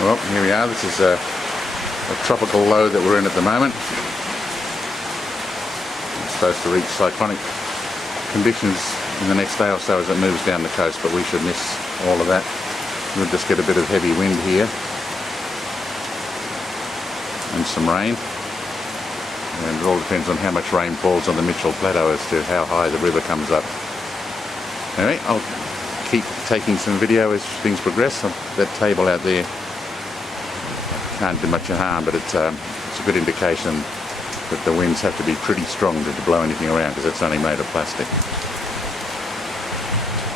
Well, here we are. This is a tropical low that we're in at the moment. It's supposed to reach cyclonic conditions in the next day or so as it moves down the coast, but we should miss all of that. We'll just get a bit of heavy wind here and some rain, and it all depends on how much rain falls on the Mitchell Plateau as to how high the river comes up. Anyway, I'll keep taking some video as things progress. That table out there can't do much harm, but it's a good indication that the winds have to be pretty strong to blow anything around, because it's only made of plastic.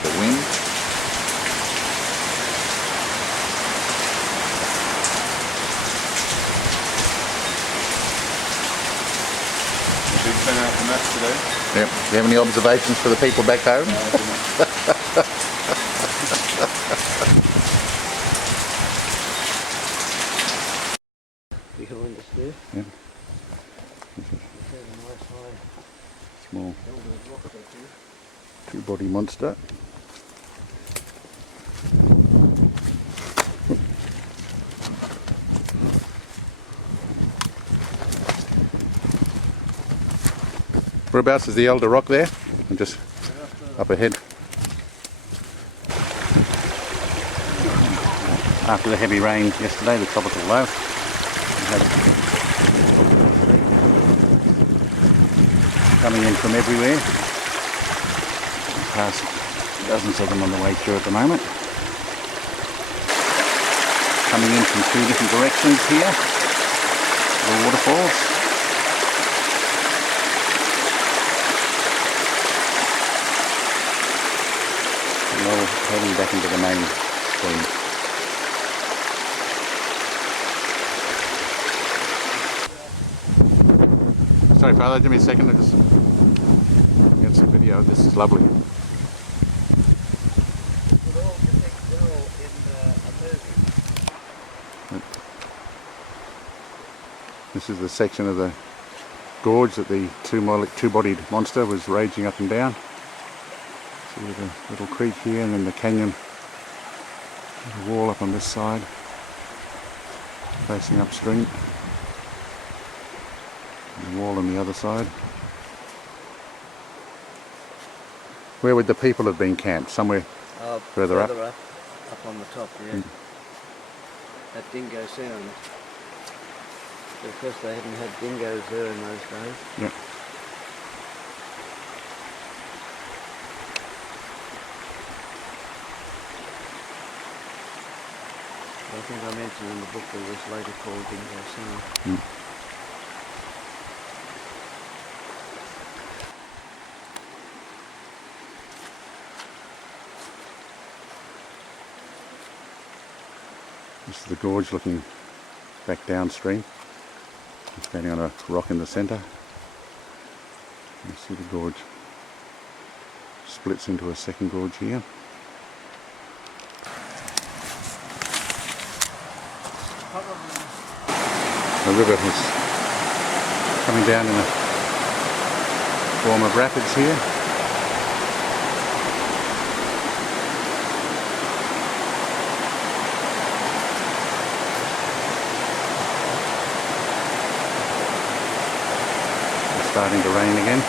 The wind. Big turn out from that today. Yep. Do you have any observations for the people back home? No, I Behind us there. Yeah. There's a nice high Small elder rock up here. two-body monster. Whereabouts is the elder rock there? And just up ahead. After the heavy rain yesterday, the tropical low, we had coming in from everywhere. Past dozens of them on the way through at the moment. Coming in from two different directions here, the waterfalls. And all heading back into the main stream. Sorry, Father, give me a second. I just get some video. This is lovely. This is the section of the gorge that the two-bodied monster was raging up and down. See the little creek here, and then the canyon. There's a wall up on this side, facing upstream. And the wall on the other side. Where would the people have been camped? Somewhere further up? Up on the top, yeah. At Dingo Sound. But of course they hadn't had dingoes there in those days. Yeah. I think I mentioned in the book that it was later called Dingo Sound. This is the gorge looking back downstream. I'm standing on a rock in the centre. You see the gorge splits into a second gorge here. The river is coming down in a form of rapids here. It's starting to rain again.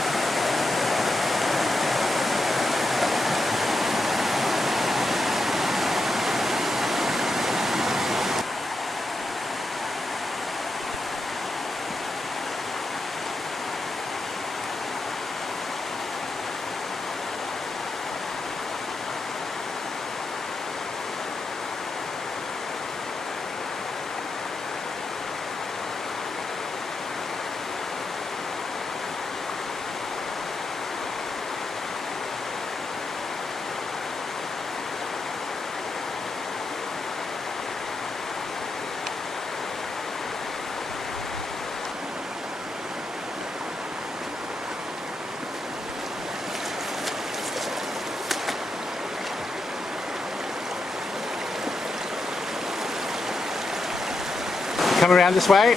Come around this way.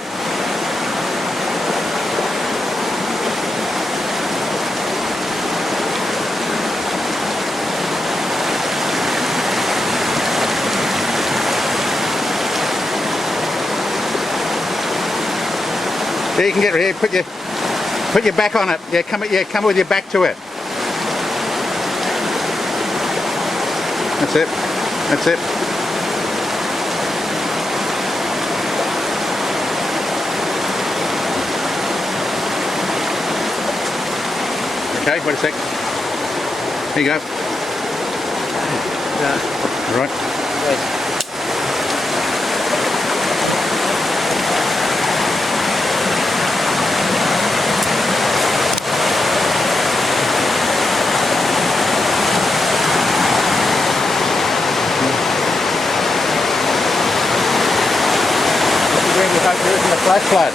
Yeah, you can get here. Put your back on it. Yeah, come with your back to it. That's it. That's it. Okay, wait a sec. Here you go. No. All right. Wait. Using the flash flood.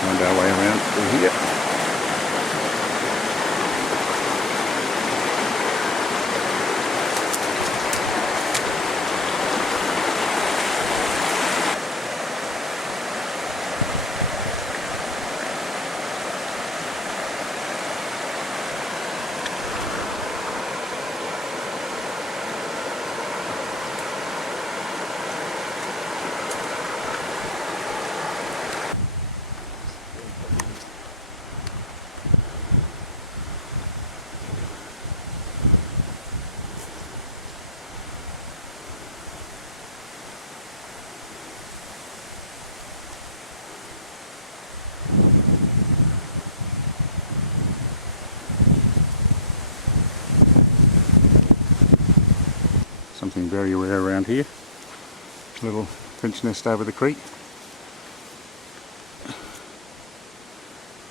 Find our way around through here. Something very rare around here. Little finch nest over the creek.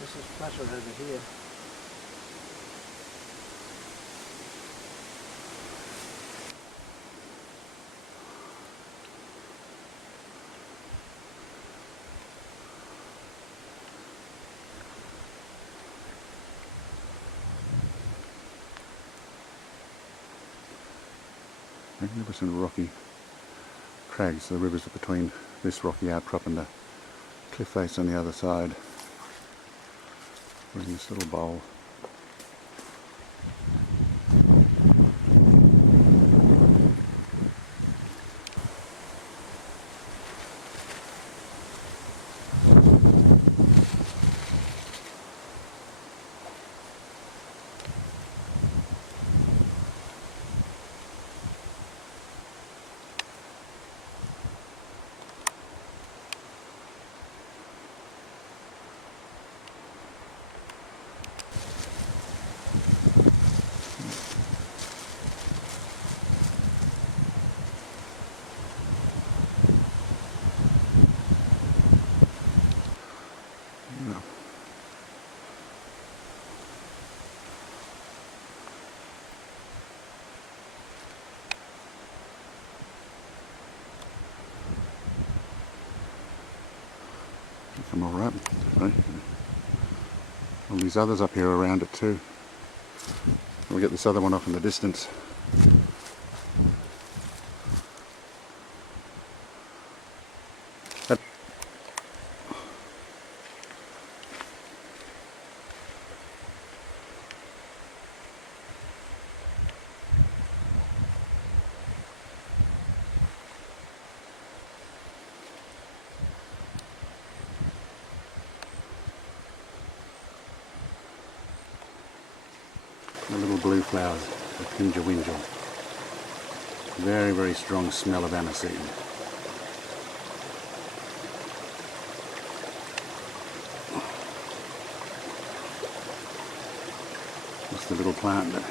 This is flatter over here. Magnificent rocky crags. The rivers are between this rocky outcrop and the cliff face on the other side. We're in this little bowl. Come all right. Right. All these others up here around it too. We'll get this other one off in the distance. That the little blue flowers, the pinja-winja. Very, very strong smell of aniseed. That's the little plant that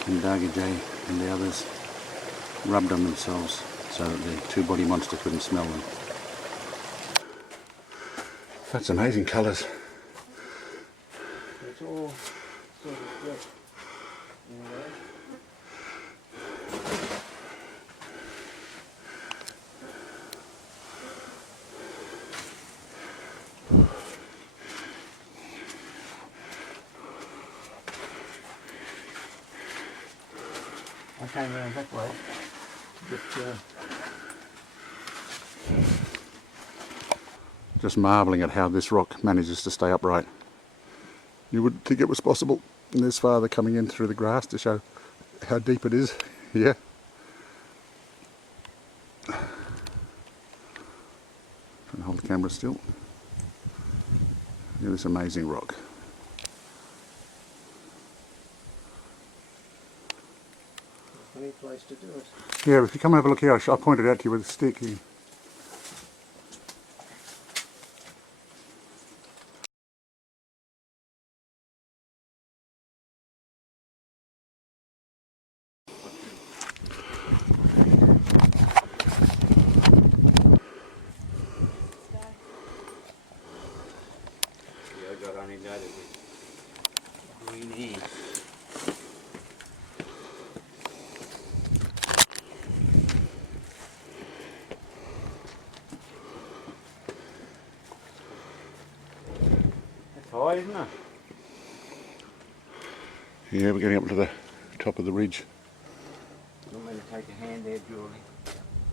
Kindagijay and the others rubbed on themselves so that the two-body monster couldn't smell them. That's amazing colours. It's all sort of wet in a way. I came around that way. But, just marvelling at how this rock manages to stay upright. You wouldn't think it was possible. And there's Father coming in through the grass to show how deep it is here. And hold the camera still. Look at this amazing rock. any place to do it. Yeah, if you come and have a look here, I pointed out to you with a stick here. I got only noted with green hair. That's high, isn't it? Yeah, we're getting up to the top of the ridge. You want me to take a hand there, Julie?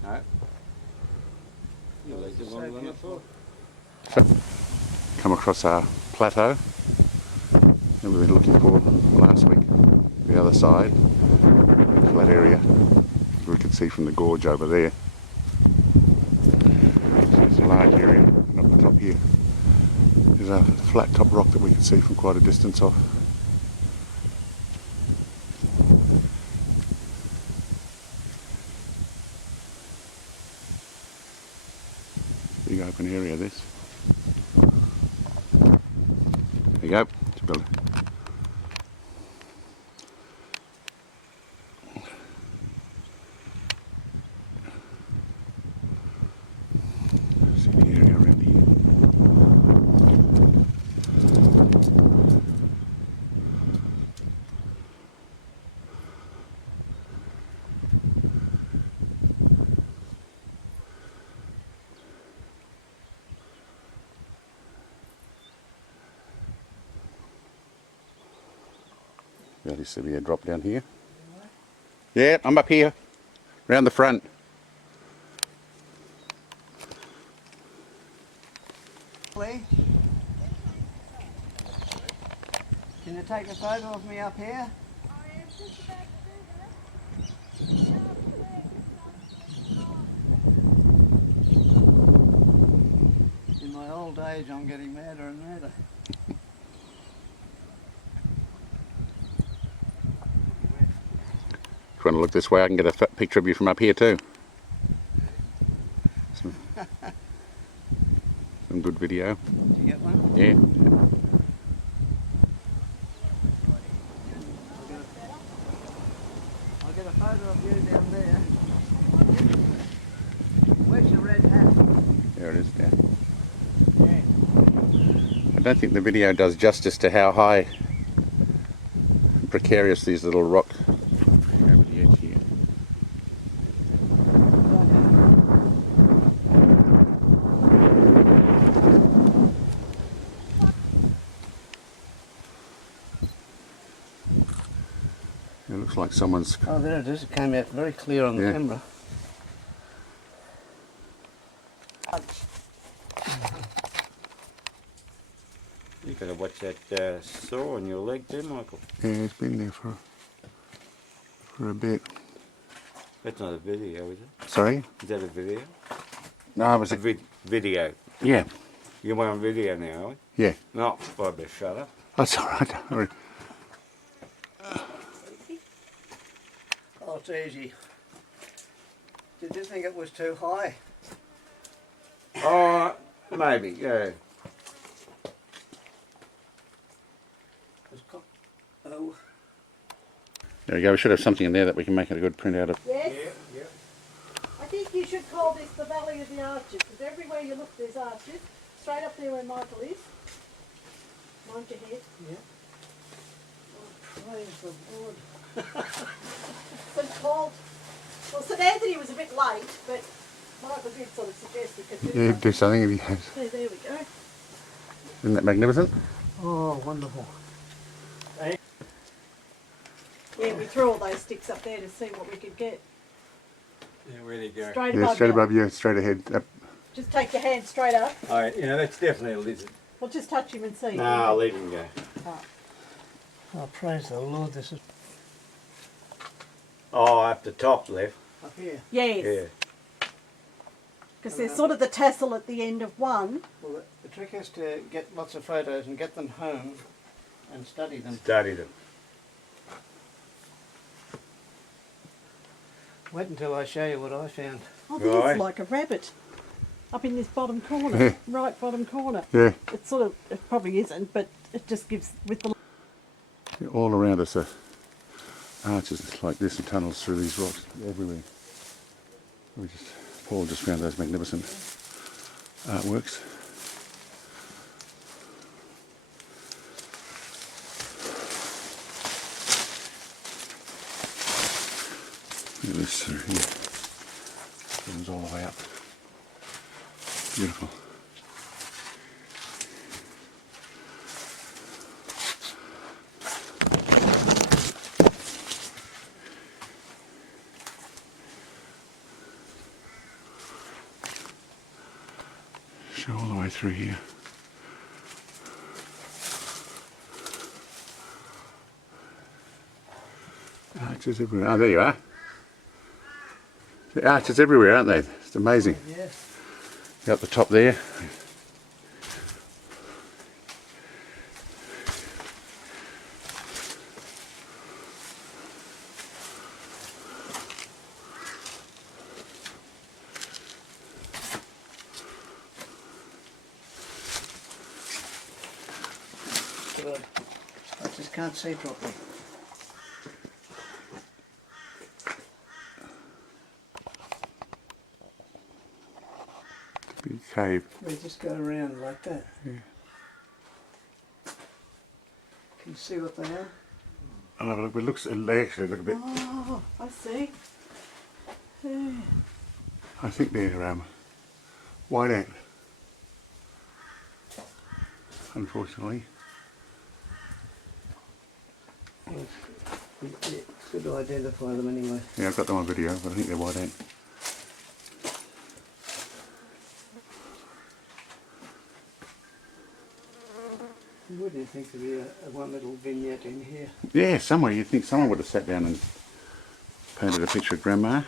No. You'll leave the one on the floor. So, come across our plateau that we were looking for last week. The other side, flat area, we could see from the gorge over there. So it's a large area, and up the top here is a flat top rock that we can see from quite a distance off. Big open area this. There you go, it's built. See the area around here. Fairly severe drop down here. Yeah, I'm up here, round the front. Lee, can you take a photo of me up here? In my old age, I'm getting madder and madder. If you want to look this way, I can get a picture of you from up here too. Some good video. Did you get one? Yeah. I'll get a photo of you down there. Where's your red hat? There it is down. Yeah. I don't think the video does justice to how high and precarious these little rocks over the edge here. It looks like someone's... Oh, there it is. It came out very clear on the Yeah. camera. You gotta watch that sore on your leg too, Michael. Yeah, it's been there for a bit. That's not a video, is it? Sorry? Is that a video? No, it was A video. yeah, You're on video now, are we? yeah. No, I better shut up. That's all right. Don't worry. Oh, it's easy. Did you think it was too high? Oh, maybe, yeah. Oh, There we go. We should have something in there that we can make it a good print out of. Yes? Yeah. I think you should call this the Valley of the Arches, because everywhere you look there's arches. Straight up there where Michael is. Mind your head. yeah. Oh, praise the Lord. St Paul. Well, St Anthony was a bit late, but Michael did sort of suggest we could do Yeah, something. do something if he has. There we go. Isn't that magnificent? Oh, wonderful. Yeah, we threw all those sticks up there to see what we could get. Yeah, where do you go? Straight Yeah, above straight you. above you, straight ahead. Up. Just take your hand straight up. Alright, you know, that's definitely a lizard. Well, just touch him and see. Nah, I'll leave him go. Oh, praise the Lord, this is Oh, up the top left. up here. Yes. Yeah. Because there's sort of the tassel at the end of one. Well, the trick is to get lots of photos and get them home and study them. Study them. Wait until I show you what I found. Oh, there's Right. like a rabbit up in this bottom corner, Yeah. right bottom corner. Yeah, It sort of, it probably isn't, but it just gives with the. all around us are arches like this and tunnels through these rocks everywhere. Paul just found those magnificent artworks. Look at this through here. Goes all the way up. Beautiful. Show all the way through here. Arches everywhere. Oh, there you are. The arches everywhere, aren't they? It's amazing. Yes. Up the top there. Good. I just can't see properly. Big cave. We just go around like that. Yeah. Can you see what they are? I'll have a look. It looks, they actually look a bit. Oh, I see. Yeah. I think they're white ant. Unfortunately. It's good to identify them anyway. Yeah, I've got them on video, but I think they're white ant. Wouldn't you think there'd be a one little vignette in here? Yeah, somewhere you'd think someone would have sat down and painted a picture of Grandma.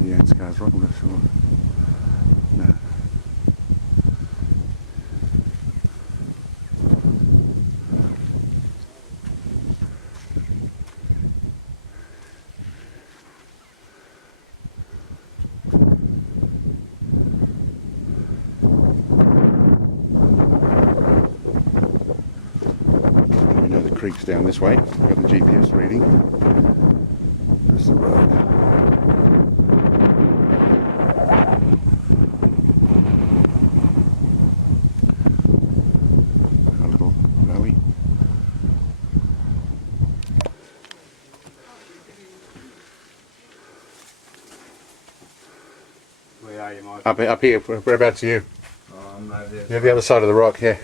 The ant scars right, I'm not sure. No. We know the creek's down this way. We've got the GPS reading. That's the road. A little valley. Where are you, Michael? Up here, whereabouts are you? Oh, I'm over there. You're the other side of the rock, yeah.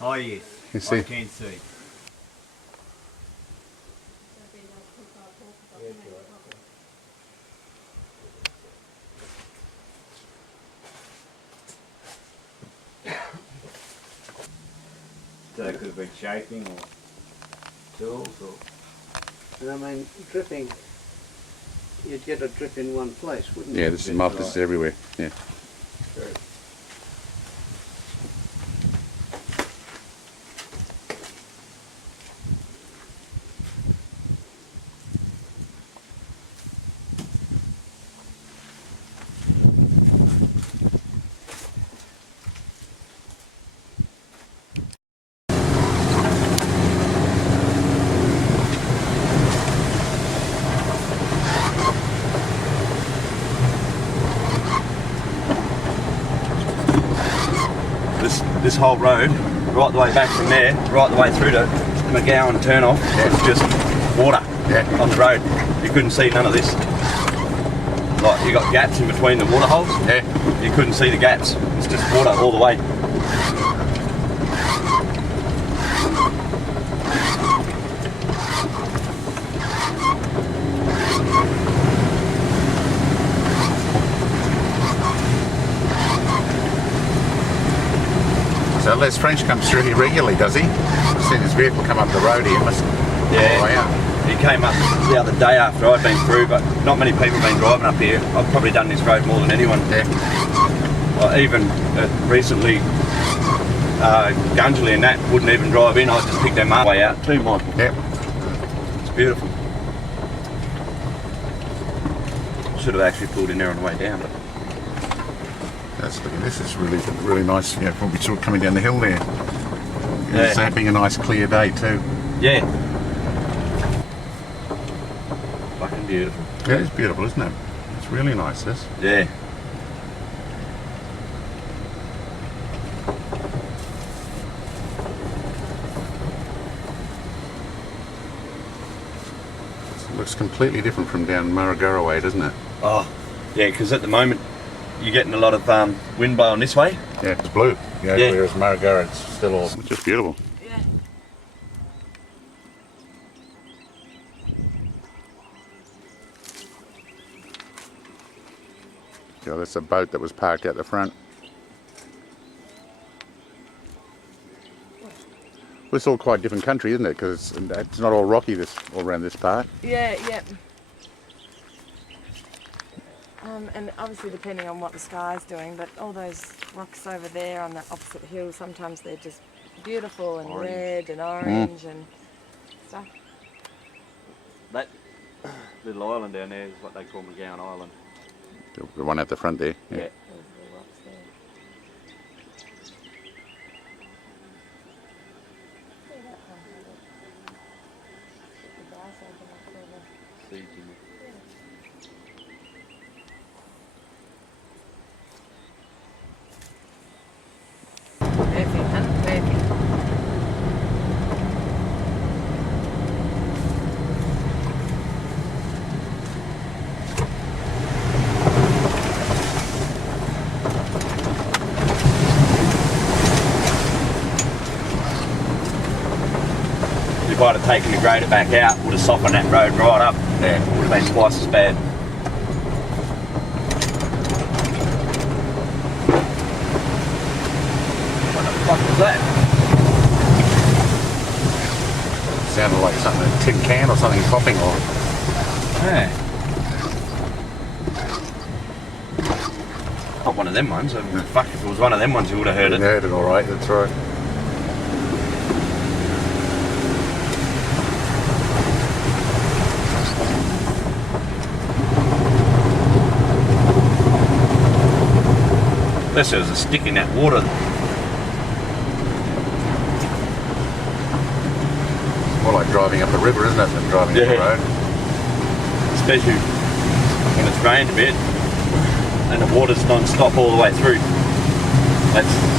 Oh, yes. You see? I can see. So it could have been shaping or tools or... And I mean, dripping, you'd get a drip in one place, wouldn't Yeah, you? this is moth, this is everywhere. Yeah. This whole road, right the way back from there, right the way through to McGowan turn off, was just water on the road. You couldn't see none of this. Like you got gaps in between the water holes. Yeah. You couldn't see the gaps. It's just water all the way. So Les French comes through here regularly, does he? I've seen his vehicle come up the road here. Must Yeah. all the way out. He came up the other day after I'd been through, but not many people have been driving up here. I've probably done this road more than anyone. Yeah. Even recently, Gungley and that wouldn't even drive in. I just picked them up way out too, Michael. Yep. It's beautiful. Should have actually pulled in there on the way down. But This is really nice. Yeah, when we saw it coming down the hill there. Yeah. It's being a nice clear day too. yeah. Fucking beautiful. Yeah, it's beautiful, isn't it? It's really nice, this. Yeah. It looks completely different from down Murragurra way, doesn't it? Oh, yeah, because at the moment you're getting a lot of wind blowing this way. Yeah, it's blue. Yeah, Yeah. whereas Murragurra, it's still all... It's just beautiful. Yeah. Yeah, that's a boat that was parked out the front. Well, it's all quite different country, isn't it? Because it's not all rocky all around this part. Yeah, yeah. And obviously depending on what the sky's doing, but all those rocks over there on the opposite hill, sometimes they're just beautiful and red and orange and stuff. That little island down there is what they call McGowan Island. The one at the front there. Yeah. Those little rocks there. See that one, Put the glass open up for the... See, Jimmy. Perfect, huh? Perfect. If I'd have taken the grader back out, would have softened that road right up. Yeah. Would have been twice as bad. What the fuck was that? Sounded like something, a tin can or something popping or... Yeah. Not one of them ones. Fuck, if it was one of them ones, you would have heard You it. heard it all right, that's right. Unless there was a stick in that water. More like driving up the river, isn't it, than driving up the Yeah. road? Especially when it's rained a bit and the water's non-stop all the way through. That's...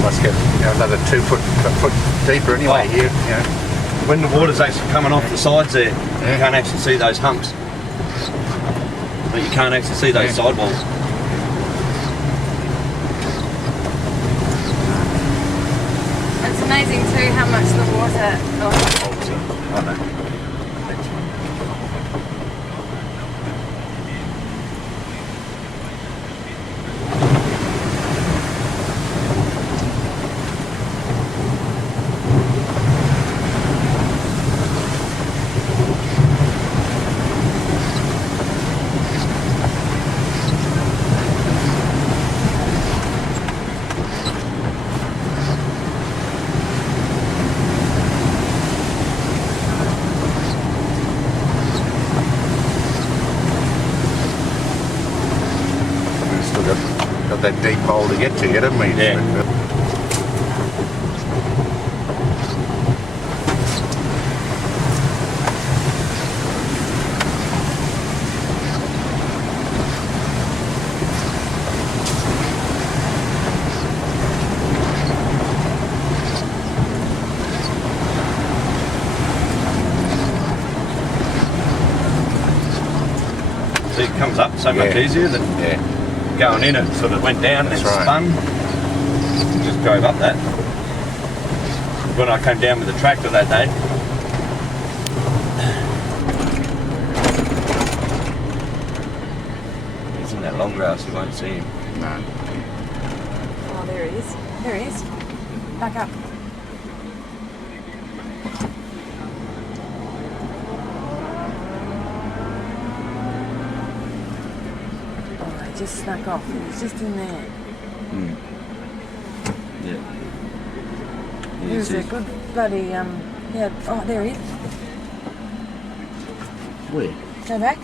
Must get another 2 foot deeper anyway here. You know. When the water's actually coming off the sides there, you can't actually see those humps. But you can't actually see those sidewalls. It's amazing too how much the water... Oh, I know. got that deep hole to get to yet, haven't we? Yeah. See, it comes up so much easier than going in. It sort of went down and then spun. Just drove up that. When I came down with the tractor that day, he's in that long grass, you won't see him. No. Oh, there he is. There he is. Back up. Oh, he just snuck off. He's just in there. Yeah. He was a good bloody, yeah. Oh, there he is. Where? Go back.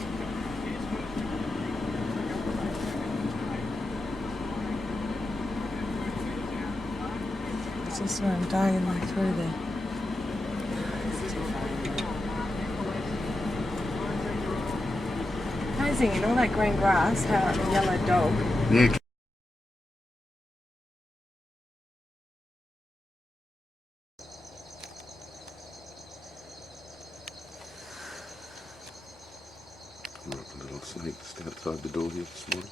Just went diagonally through there. Amazing, in all that green grass, how a yellow dog. You a little snake just outside the door here this morning.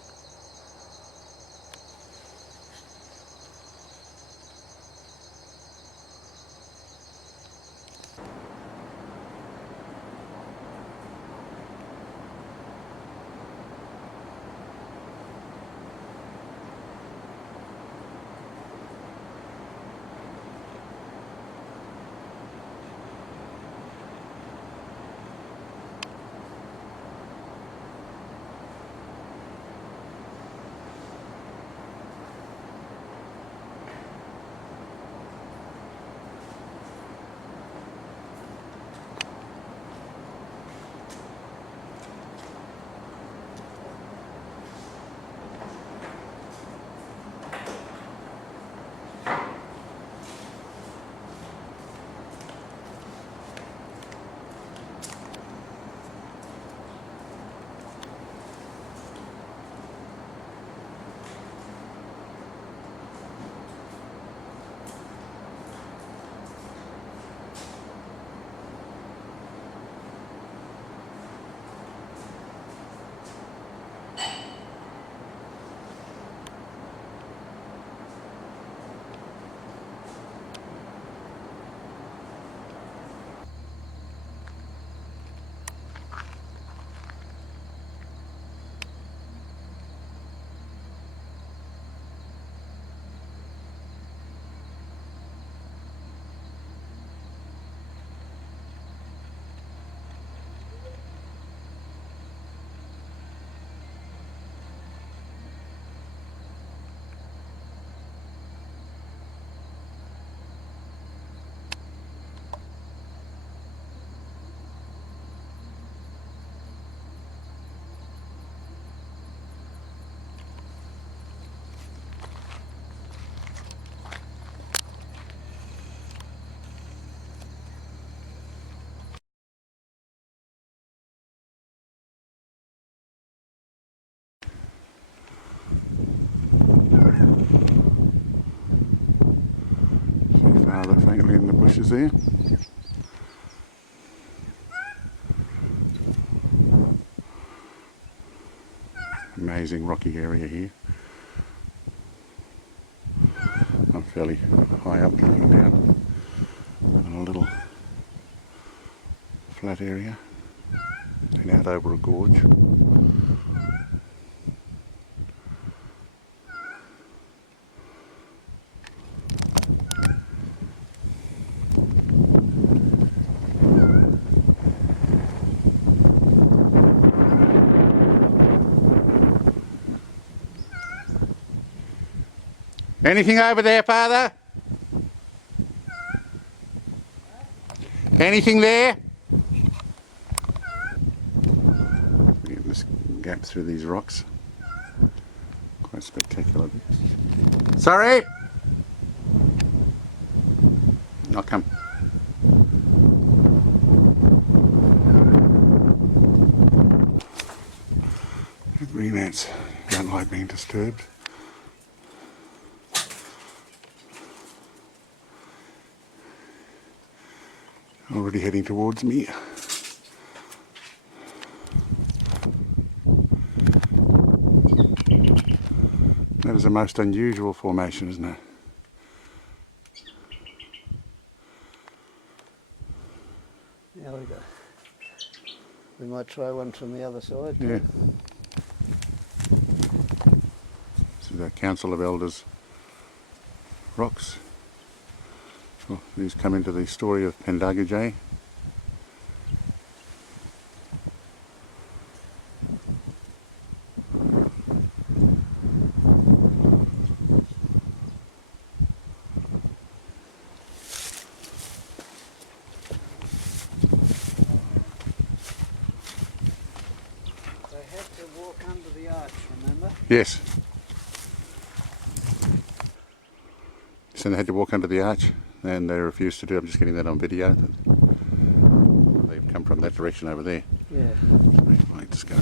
Father faintly in the bushes there. Amazing rocky area here. I'm fairly high up looking down on a little flat area and out over a gorge. Anything over there, Father? Anything there? This gap through these rocks. Quite How spectacular. Sorry! I'll come. Green ants don't like being disturbed. Already heading towards me. That is a most unusual formation, isn't it? Yeah, we might try one from the other side. Yeah. This is our Council of Elders rocks. Oh, these come into the story of Pendagajay. They had to walk under the arch, remember? Yes. So they had to walk under the arch and they refused to do it. I'm just getting that on video. They've come from that direction over there. Yeah. Right, just go.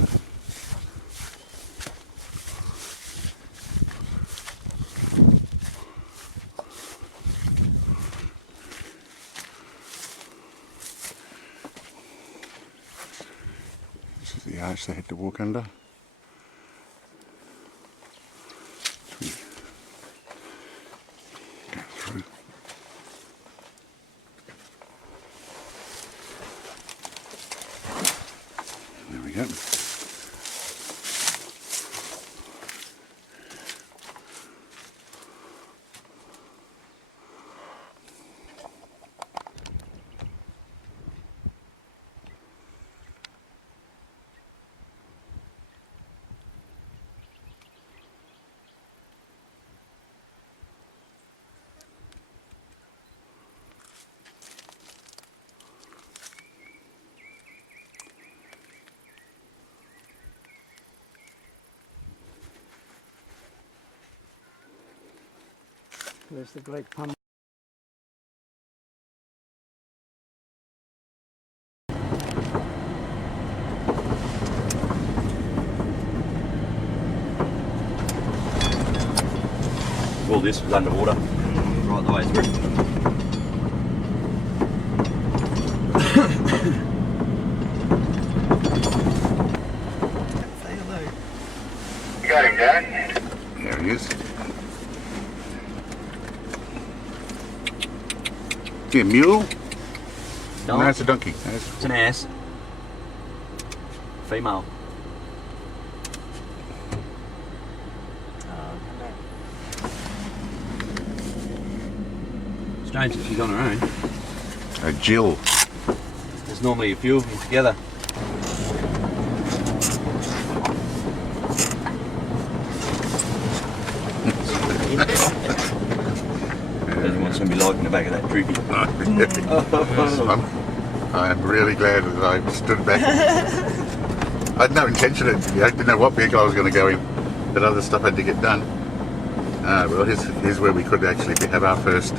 This is the arch they had to walk under. Go through. There we go. There's the great pump. All this was underwater right the way through. Say hello. You got him, Dad? There he is. Yeah, mule? No. No, it's a donkey. It's an ass. Female. Strange that she's on her own. A Jill. There's normally a few of them together. Doesn't want somebody like in the back of that troopy. I'm really glad that I stood back. I had no intention of, I didn't know what vehicle I was going to go in, but other stuff had to get done. Well, here's where we could actually have our first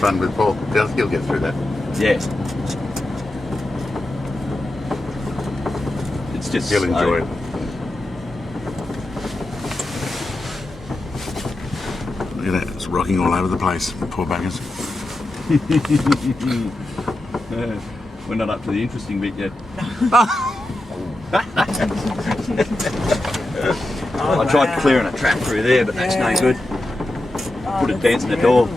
fun with Paul. He'll get through that. Yeah. It's just He'll enjoy it. Look at that, it's rocking all over the place, poor buggers. We're not up to the interesting bit yet. I tried clearing a track through there, but that's no good. Put a dent in the door.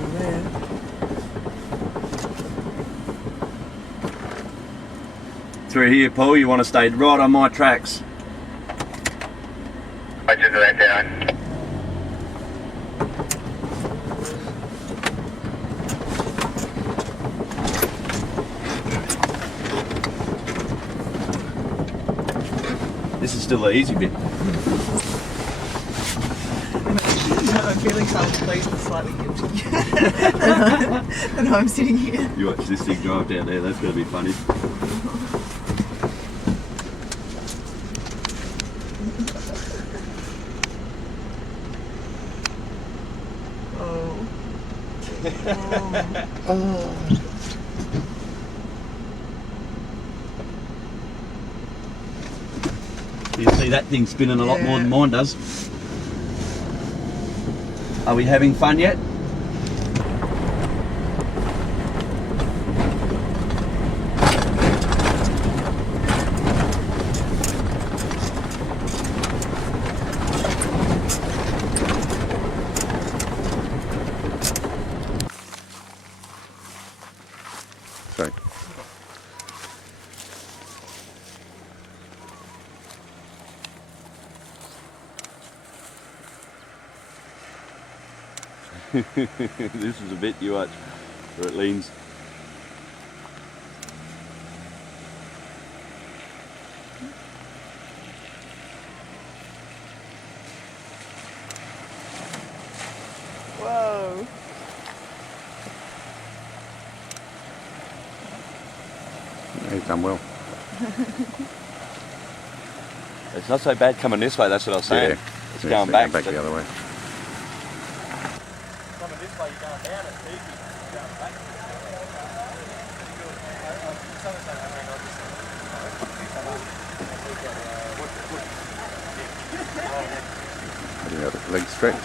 Through here, Paul, you want to stay right on my tracks. I just went down. This is still the easy bit. I'm feeling self-pleased and slightly guilty. And I'm sitting here. You watch this thing drive down there, that's going to be funny. You see that thing spinning a lot more than mine does. Are we having fun yet? Sorry. This is a bit you watch where it leans. Whoa. He's done well. It's not so bad coming this way, that's what I was saying. Yeah. It's Yeah, going so back. the other way. Coming this way, you're going down, it's easy. Going back. You got the leg stretch.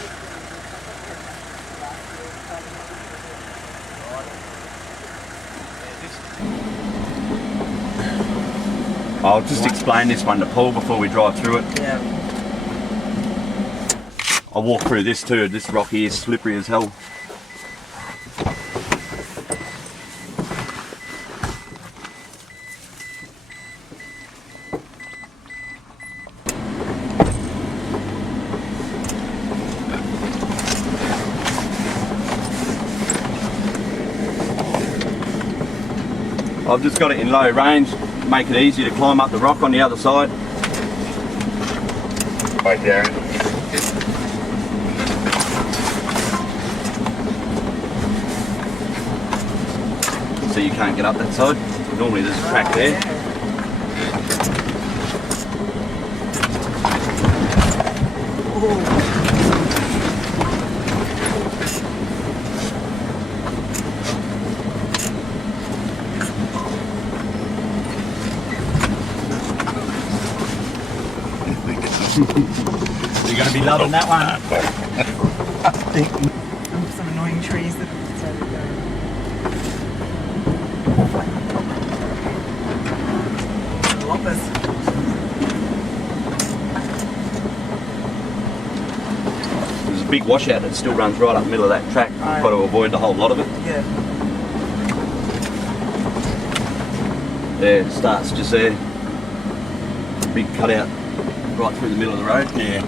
I'll just explain this one to Paul before we drive through it. Yeah. I'll walk through this too. This rock here is slippery as hell. I've just got it in low range, make it easy to climb up the rock on the other side. Right, Darren. So you can't get up that side. Normally there's a track there. You're going to be loving that one. Some annoying trees that have decided to go. Loppers. There's a big washout that still runs right up the middle of that track. We've got to avoid the whole lot of it. Yeah. There, it starts just there. Big cutout right through the middle of the road. Yeah.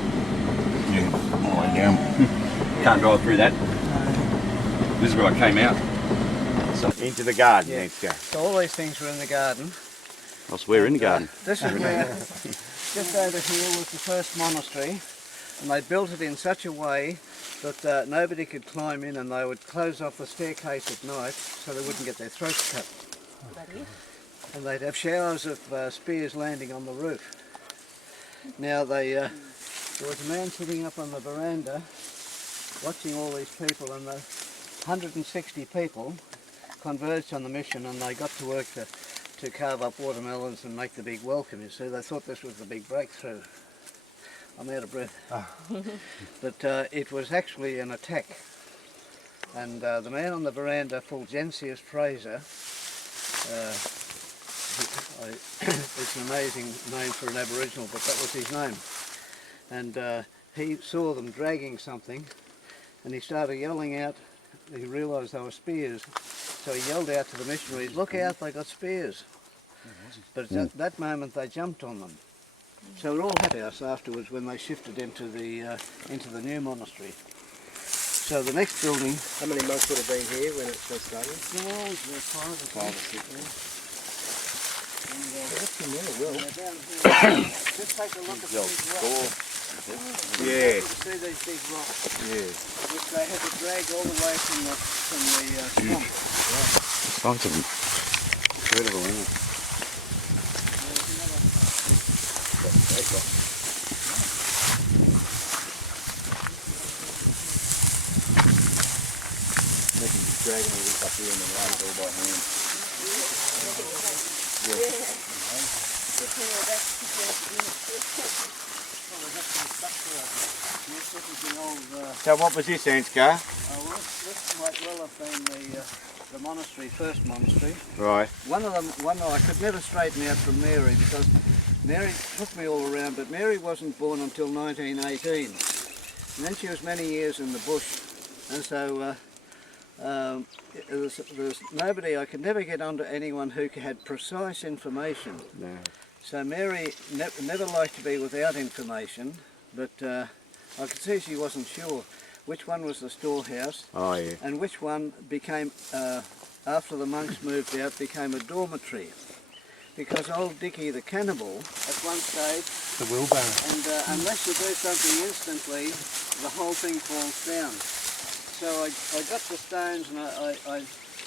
Yeah. All the way down. Can't drive through that. This is where I came out. So into the garden, Yeah. let's go. So all these things were in the garden. I swear in the garden. This is where, just over here was the first monastery, and they built it in such a way that nobody could climb in, and they would close off the staircase at night so they wouldn't get their throats cut. And they'd have showers of spears landing on the roof. Now there was a man sitting up on the veranda watching all these people, and the 160 people converged on the mission, and they got to work to carve up watermelons and make the big welcome. You see, they thought this was the big breakthrough. I'm out of breath. But it was actually an attack. And the man on the veranda, Fulgensius Fraser, it's an amazing name for an Aboriginal, but that was his name. And he saw them dragging something, and he started yelling out. He realised they were spears, so he yelled out to the missionaries, "Look out, they got spears." But at that moment they jumped on them. So it all happened to us afterwards when they shifted into the new monastery. So the next building. How many months would have been here when it first started? The walls were 5 or 6. Just take a look at these rocks. Yeah. See these big rocks, Yeah. which they had to drag all the way from the swamp. Size of them. Incredible, isn't it? dragging all this up here and then laying it all by hand. So what was this, Ansgar? Well, this might well have been the monastery, first monastery. Right. One I could never straighten out from Mary because Mary took me all around, but Mary wasn't born until 1918. And then she was many years in the bush, and so there's nobody, I could never get onto anyone who had precise information. No. So Mary never liked to be without information, but I could see she wasn't sure which one was the storehouse Oh, yeah. and which one became, after the monks moved out, became a dormitory. Because old Dickie the cannibal, at one stage, The wheelbarrow. and unless you do something instantly, the whole thing falls down. So I got the stones and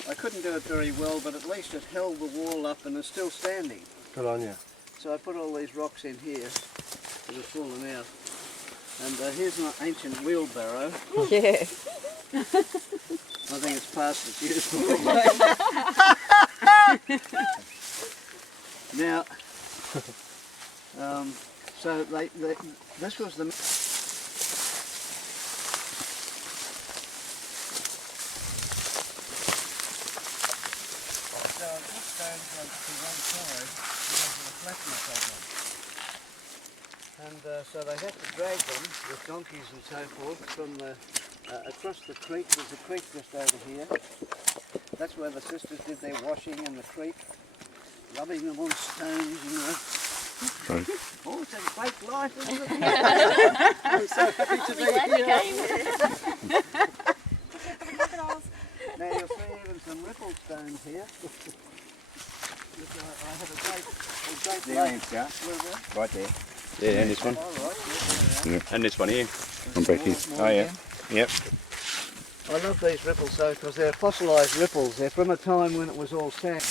I couldn't do it very well, but at least it held the wall up and it's still standing. Good on you. So I put all these rocks in here that have fallen out. And here's an ancient wheelbarrow. Yeah. I think it's past its useful. Now, so this was the. So I put stones to one side because of the flatness of them. And so they had to drag them with donkeys and so forth from the across the creek. There's a creek just over here. That's where the sisters did their washing in the creek, rubbing them on stones, you know. Right. Oh, it's a great life, isn't it? I'm so happy to be here. Now you'll see even some ripple stones here. I have a great There, lake. Ansgar. Right there. Yeah, and this one. All right, Yeah. And this one here. I'm back here. Oh, yeah. Yep. I love these ripples though because they're fossilised ripples. They're from a time when it was all sand.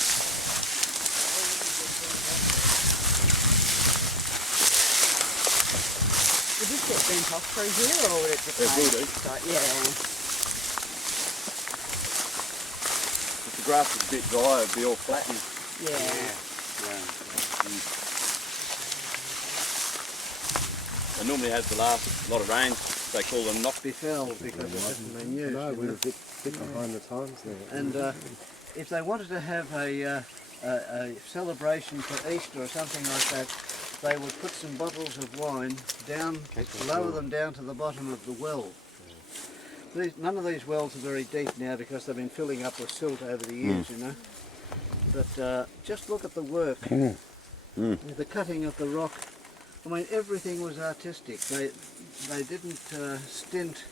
Would this get bent off through here or would it just It will do. Yeah. If the grass was a bit dry, it'd be all flattened. Yeah. They normally have the last lot of rains, they call them knock. Befell because it hasn't been used. No, you we're know. a bit behind the times there. And if they wanted to have a celebration for Easter or something like that, they would put some bottles of wine down, lower them down to the bottom of the well. None of these wells are very deep now because they've been filling up with silt over the years, you know. But just look at the work, the cutting of the rock. I mean, everything was artistic. They didn't stint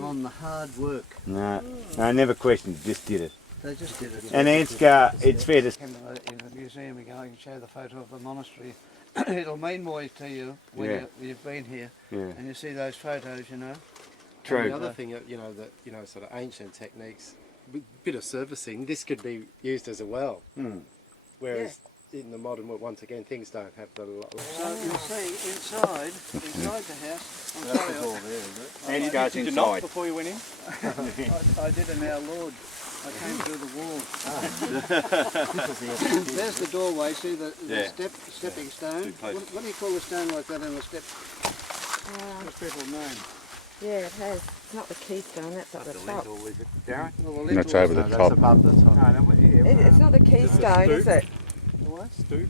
on the hard work. No, I never questioned, just did it. They just did it. And Ansgar, it's fair to say. In the museum again, I can show the photo of the monastery. It'll mean more to you when Yeah. you've been here Yeah. and you see those photos, you know. And the other thing, sort of ancient techniques, bit of servicing, this could be used as a well. Whereas in the modern world, once again, things don't have the... So you'll see inside the house, I'm sorry, Ansgar's Did you knock inside. before you went in? I did an Our Lord. I came through the wall. There's the doorway, see the stepping stone? Too close. What do you call the stone like that in the step? What's people's name? Yeah, it has. It's not the keystone, that's at the top. Is it, Darren? Well, the That's lintel- over the That's top. above the top. No, yeah. It's not the keystone, is it? The what? Stoop.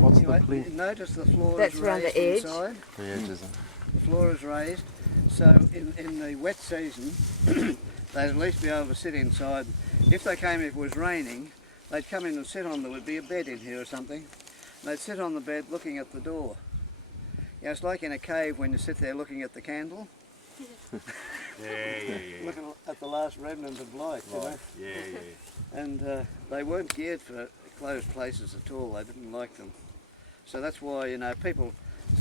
What's Anyway, the plinth? notice the floor That's is round the raised edge. inside. The edges. The floor is raised, so in the wet season, they'd at least be able to sit inside. If they came, if it was raining, they'd come in and sit on, there would be a bed in here or something, and they'd sit on the bed looking at the door. Yeah, it's like in a cave when you sit there looking at the candle, Yeah. looking at the last remnant of light, you know. Yeah. And they weren't geared for closed places at all, they didn't like them. So that's why, you know, people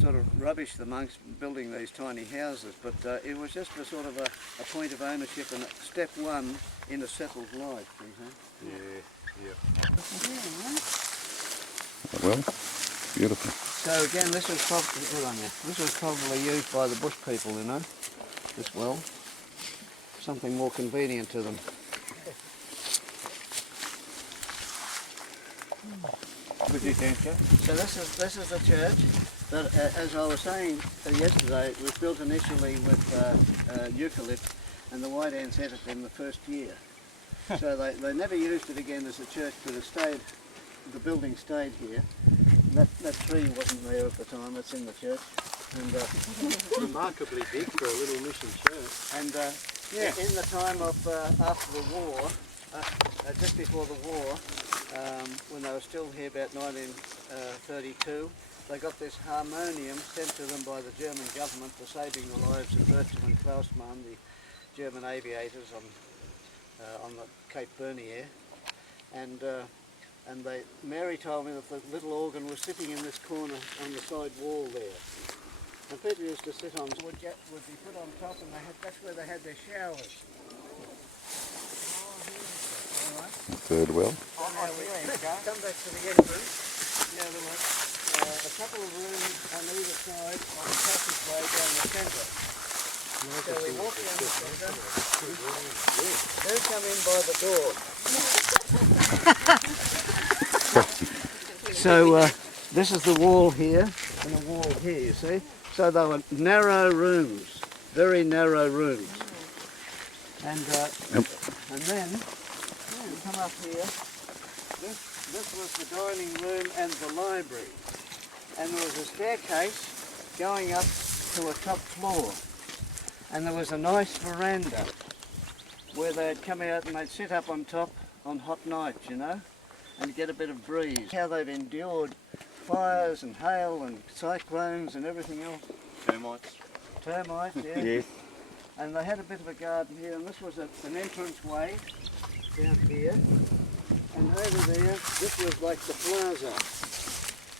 sort of rubbish the monks building these tiny houses, but it was just a sort of a point of ownership and a step one in a settled life, you know. Well, beautiful. So again, this was probably used by the bush people, you know. this well. Something more convenient to them. So this is the church that, as I was saying yesterday, it was built initially with eucalypt, and the white ants ate it in the first year. So they never used it again as a church, but it stayed. The building stayed here. That tree wasn't there at the time. It's in the church. And Remarkably big for a little mission church. And in the time of after the war, just before the war, when they were still here about 1932, they got this harmonium sent to them by the German government for saving the lives of Bertram and Klausmann, the German aviators on the Cape Bernier. And Mary told me that the little organ was sitting in this corner on the side wall there. And people used to sit on, would be put on top, and that's where they had their showers. Third well. Come back to the entrance. Now there were a couple of rooms on either side on the passageway down the centre. So we walk down the centre. They come in by the door. So this is the wall here and a wall here, you see. So they were narrow rooms, very narrow rooms. And then you come up here. This was the dining room and the library. And there was a staircase going up to a top floor. And there was a nice veranda where they'd come out and they'd sit up on top on hot nights, you know, and get a bit of breeze. How they've endured fires and hail and cyclones and everything else. Termites. Termites, yeah. Yes. And they had a bit of a garden here, and this was an entrance way down here. And over there, this was like the plaza.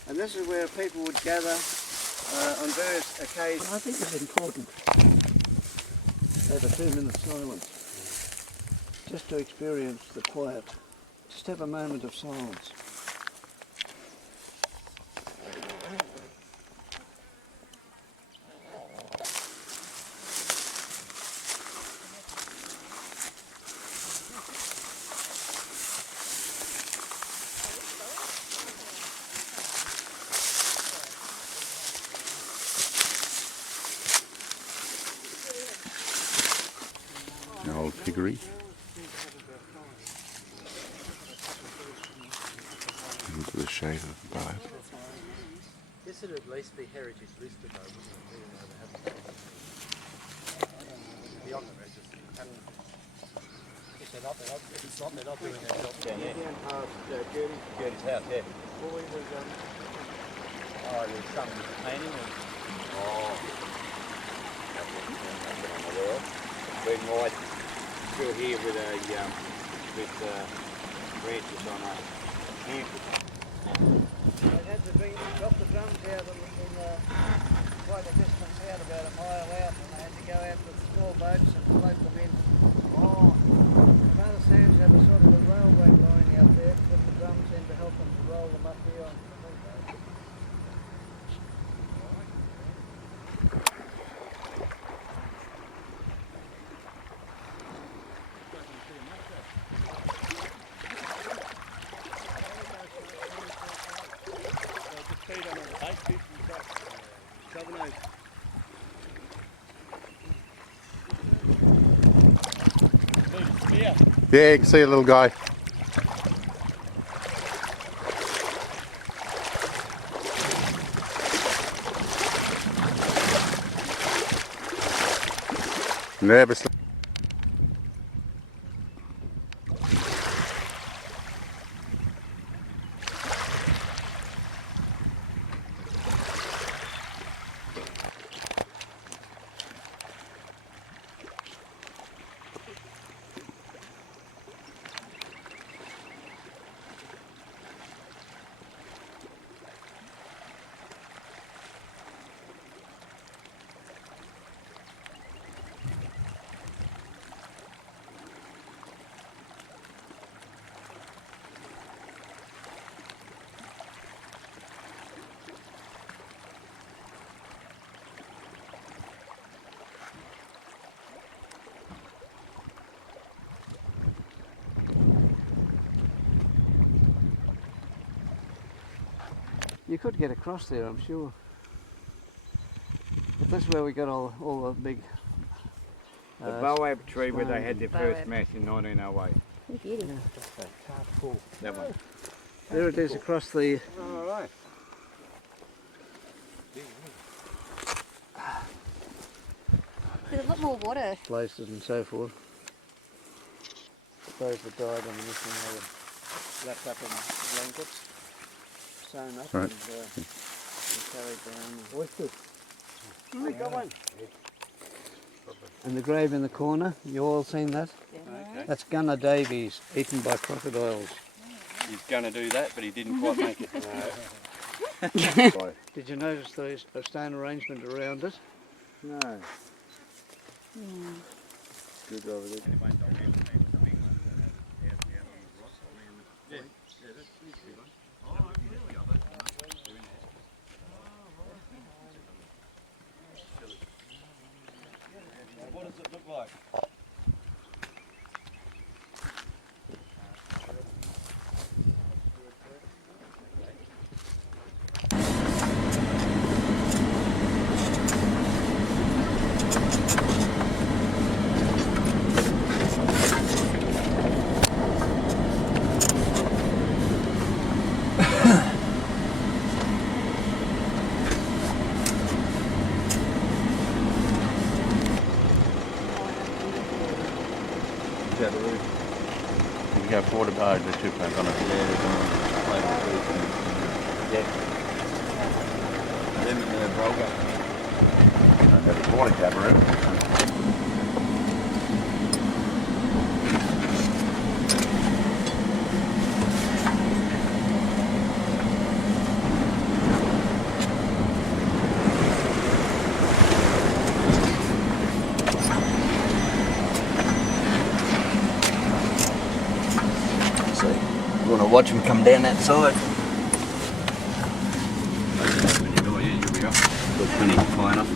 And this is where people would gather on various occasions. I think it's important to have a 2-minute silence, just to experience the quiet. Just have a moment of silence. An old piggery. Into the shade of the barn. This would at least be heritage listed though, wouldn't it? Even though they haven't beyond the register. If they're not, if it's not, they're not doing their job. Down past Gertie's house, yeah. Boy was Oh, there's some painting and... Oh. That's on the world. When White still here with branches on a hamper. they had to drop the drums out in quite a distance out, about a mile out, and they had to go out with small boats and float them in. Oh, Father Sam's had a sort of a railway line out there to put the drums in to help them to roll them up here on the boat. Yeah, you can see a little guy. Nervously. You could get across there, I'm sure. But that's where we got all the big... The baobab tree where they had their Baobab. first mass in 1908. That one. There it is across the... All right. There's a lot more water. places and so forth. Those that died on the mission, they were wrapped up in blankets, sewn up Right. and carried down. Oysters. Hey, got one. And the grave in the corner, you all seen that? Okay. That's Gunnar Davies, eaten by crocodiles. He's going to do that, but he didn't quite make it. Did you notice the stone arrangement around it? No. Good over there. What does it look like? You go forward about the 2 plants on it. Them and the Broga. There's a water gatherer. So, you want to watch them come down that side? Oh, yeah, here we go. Got plenty high enough.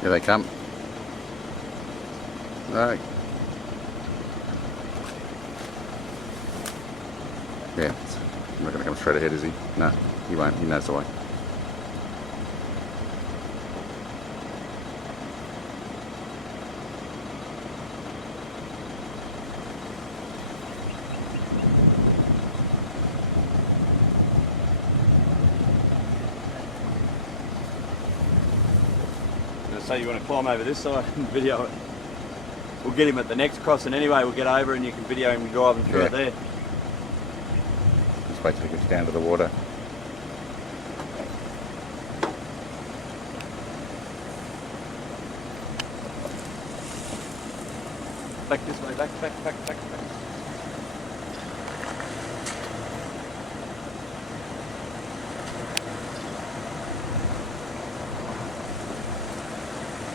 Here they come. Right. Yeah, he's not going to come straight ahead, is he? No, he won't. He knows the way. So you want to climb over this side and video it? We'll get him at the next crossing anyway. We'll get over and you can video him driving through it there. Just wait till he gets down to the water. Back this way, back.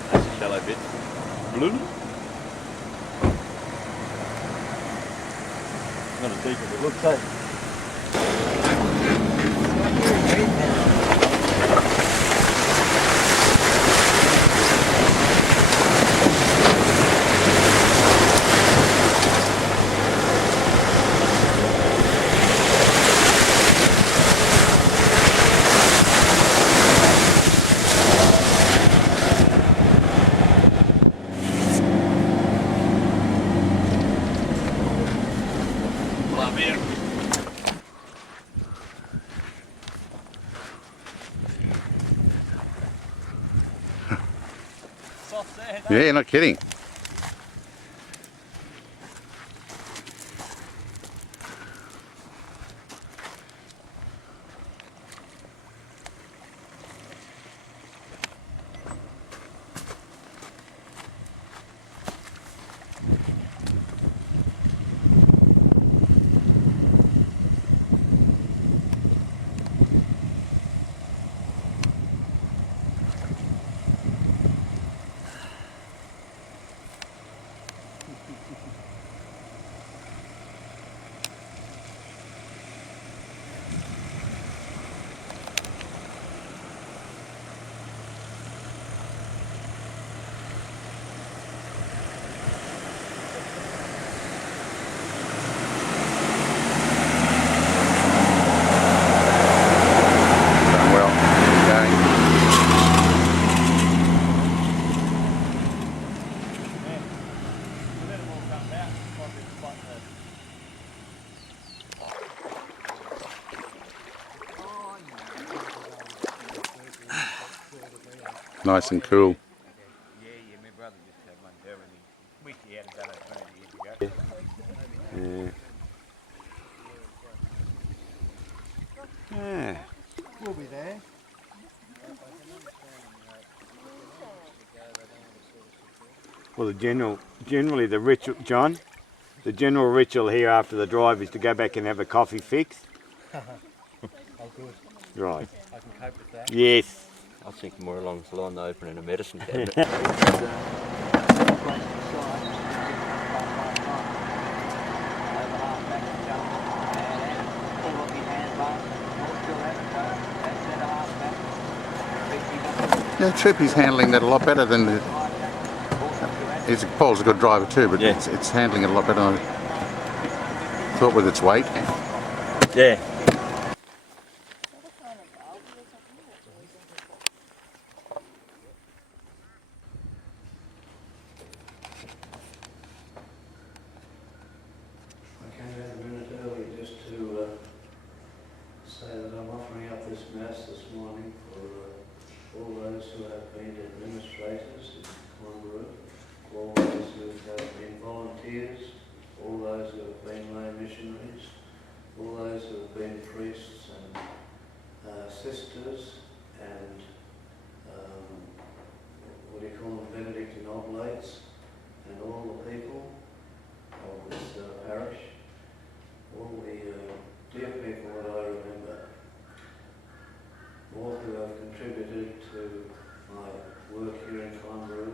That's a shallow bit. Bloom. Not as deep as it looks, eh? Yeah, you're not kidding. Nice and cool. My brother used to have one there and he wished he had done it 20 years ago. Yeah. We'll be there. Well, generally the ritual, John, the general ritual here after the drive is to go back and have a coffee fix. Oh, good. Right. I can cope with that. Yes. I think more along the line of opening a medicine cabinet. Yeah, Trippy's handling that a lot better than the, Paul's a good driver too, but Yeah. it's handling it a lot better than I thought with its weight. Yeah. I came out a minute early just to say that I'm offering up this Mass this morning for all those who have been administrators in Kalumburu, all those who have been volunteers, all those who have been lay missionaries, all those who have been priests and sisters and what do you call them, Benedictine oblates, and all the people of this parish, all the dear people that I remember, all who have contributed to my work here in Kalumburu,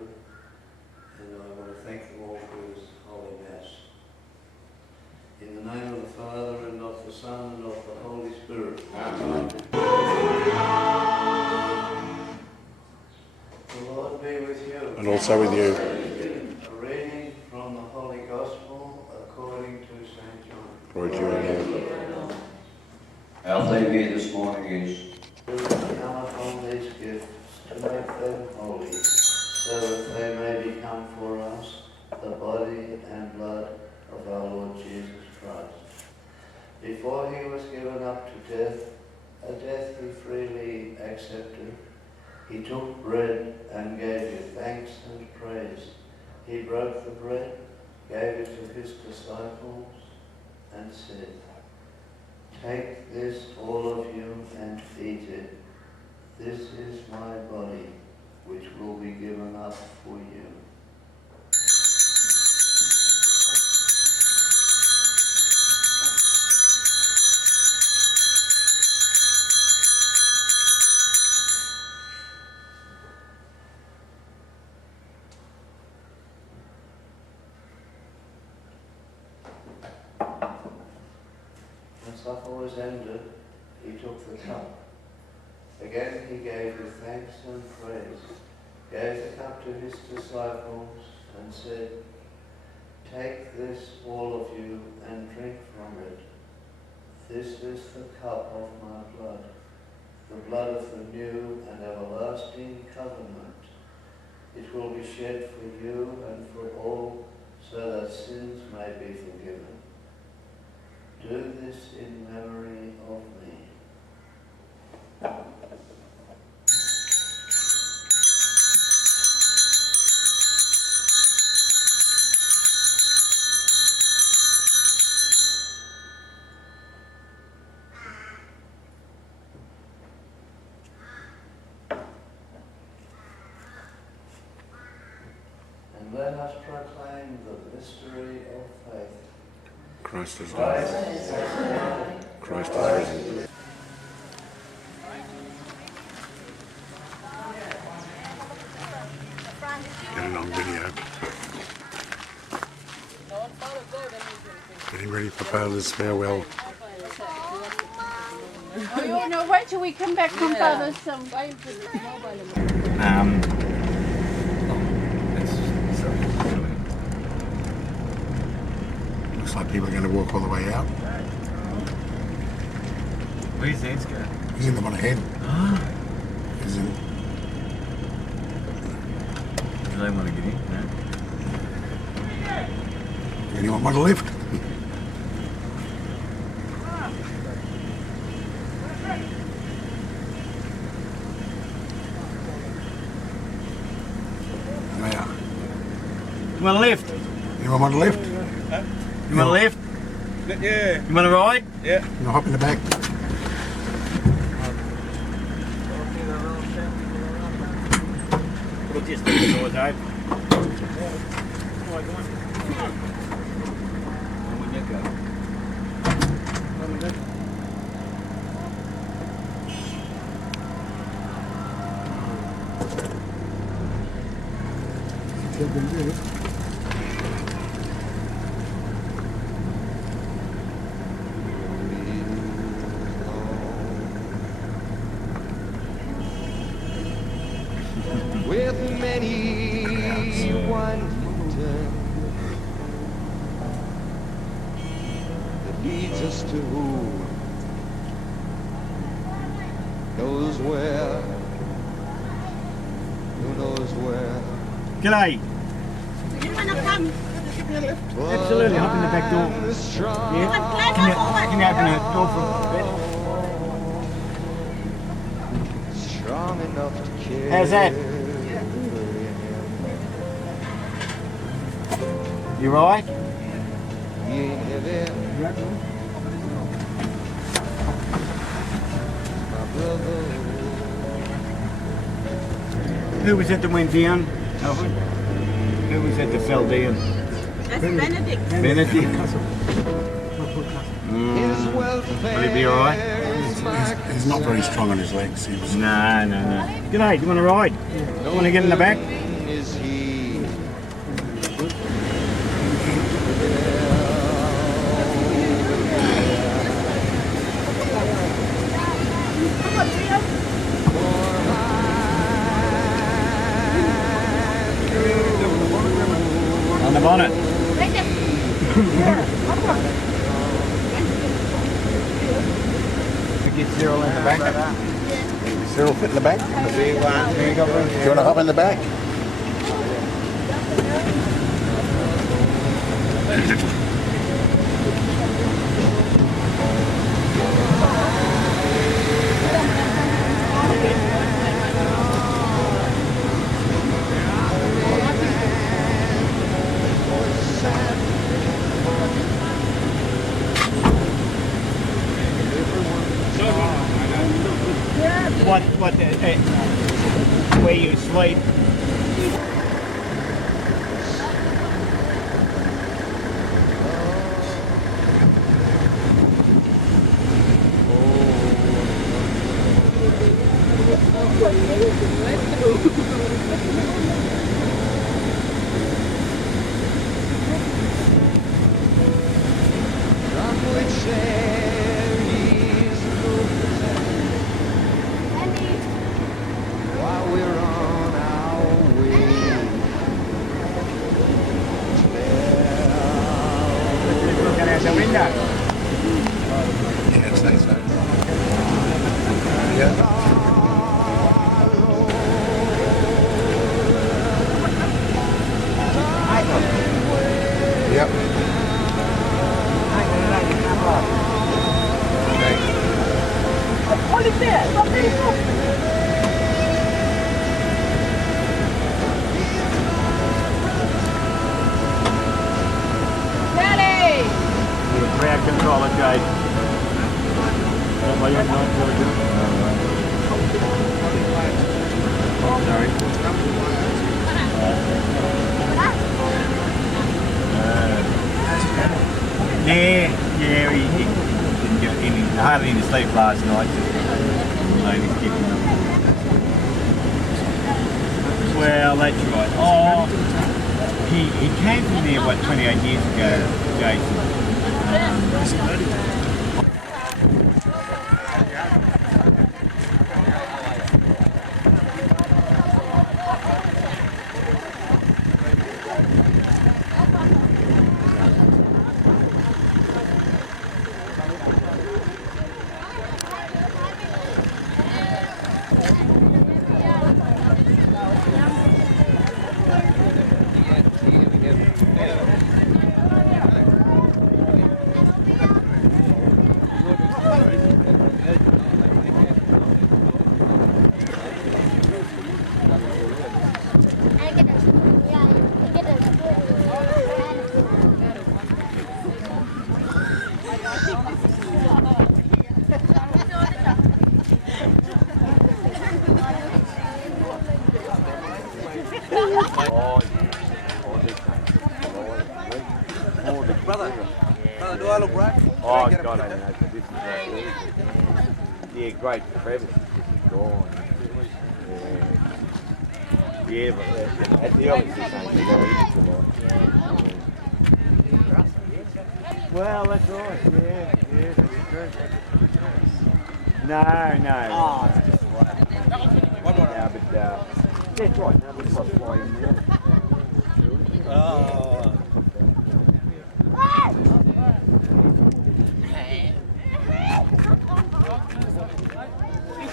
and I want to thank them all for this Holy Mass. In the name of the Father, and of the Son, and of the Holy Spirit. Amen. The Lord be with you. And also with you. A reading from the Holy Gospel according to St. John. Glory to you, Lord. Our theme here this morning is Come upon these gifts to make them holy, so that they may become for us the body and blood of our Lord Jesus Christ. Before he was given up to death, a death he freely accepted, he took bread and gave you thanks and praise. He broke the bread, gave it to his disciples, and said, "Take this, all of you, and eat it. This is my body, which will be given up for you." When supper was ended, he took the cup. Again he gave you thanks and praise, gave the cup to his disciples, and said, "Take this, all of you, and drink from it. This is the cup of my blood, the blood of the new and everlasting covenant. It will be shed for you and for all, so that sins may be forgiven. Do this in memory of me." And let us proclaim the mystery of faith. Christ is Christ alive. is alive. Christ is risen. Get it on video. Getting ready for Father's farewell. Oh, no, wait till we come back from Father's Looks like people are going to walk all the way out. Where's Zed's going? He's in the one ahead. He's in. Do they want to get in? No? Anyone want a lift? You want a lift? You want a lift? You want a lift? Yeah. You want a ride? Yeah. You hop in the back. We'll just leave the doors open. With many winding turns that leads us to who knows where, who knows where. G'day. You wanna come? Absolutely, hop in the back door. Yeah. Can you open the door for Strong enough to carry. How's that? You right? He ain't heavy. My brother. Who was it that went down? Alfred? Who was it that fell down? That's Benedict. Benedict. Will he be alright? He's not very strong on his legs. No. G'day, do you want to ride? Want to get in the back? Is he? On the bonnet. Get Cyril in the back. Cyril fit in the back? There you go. Do you want to hop in the back? Where you sleep. Yeah, he didn't get any, hardly any sleep last night. Just kicking him. Well, that's right. Oh, he came from there, what, 28 years ago, Jason. Do I look right? Oh, God, I know, but this is easy. Yeah, great crevice. Gone. Yeah, but at the obviously saying you got to eat it tonight. Well, that's right. Yeah, that's true. No. Oh, that's right. But that's right. Now we've got to fly in there. Oh.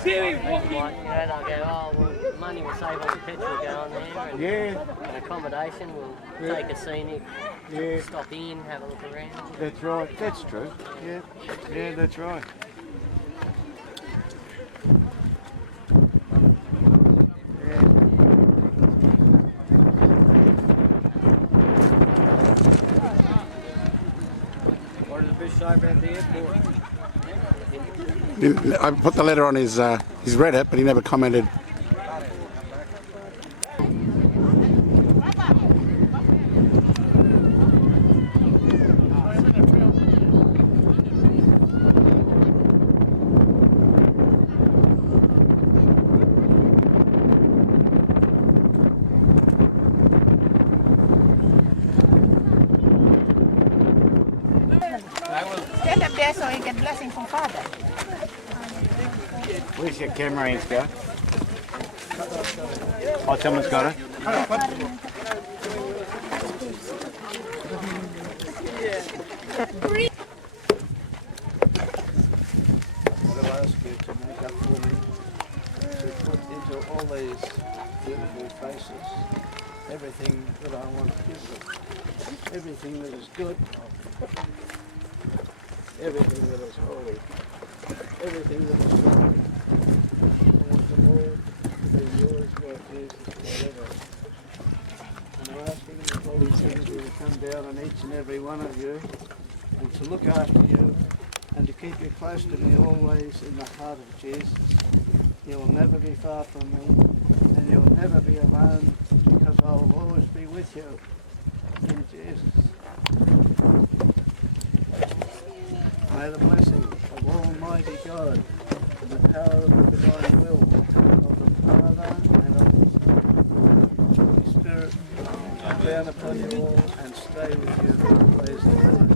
They'll go, oh, well, money will save on the petrol going there, and accommodation will take a scenic, stop in, have a look around. That's right. That's true. Yeah, that's right. What does the fish say about the airport? I put the letter on his, he's read it, but he never commented. Stand up there so you get blessing from Father. Where's your camera ends go? Oh, someone's got it. I'll ask you to make up for me to put into all these beautiful faces everything that I want to give them. Everything that is good, everything that is holy, everything that is right. I want them all to be yours, Lord Jesus, forever. And I'm asking the Holy Trinity to come down on each and every one of you and to look after you and to keep you close to me always in the heart of Jesus. You'll never be far from me and you'll never be alone because I will always be with you in Jesus. May the blessing of Almighty God and the power of the divine will of the Father and of the Son and of the Holy Spirit come down upon you all and stay with you always and ever.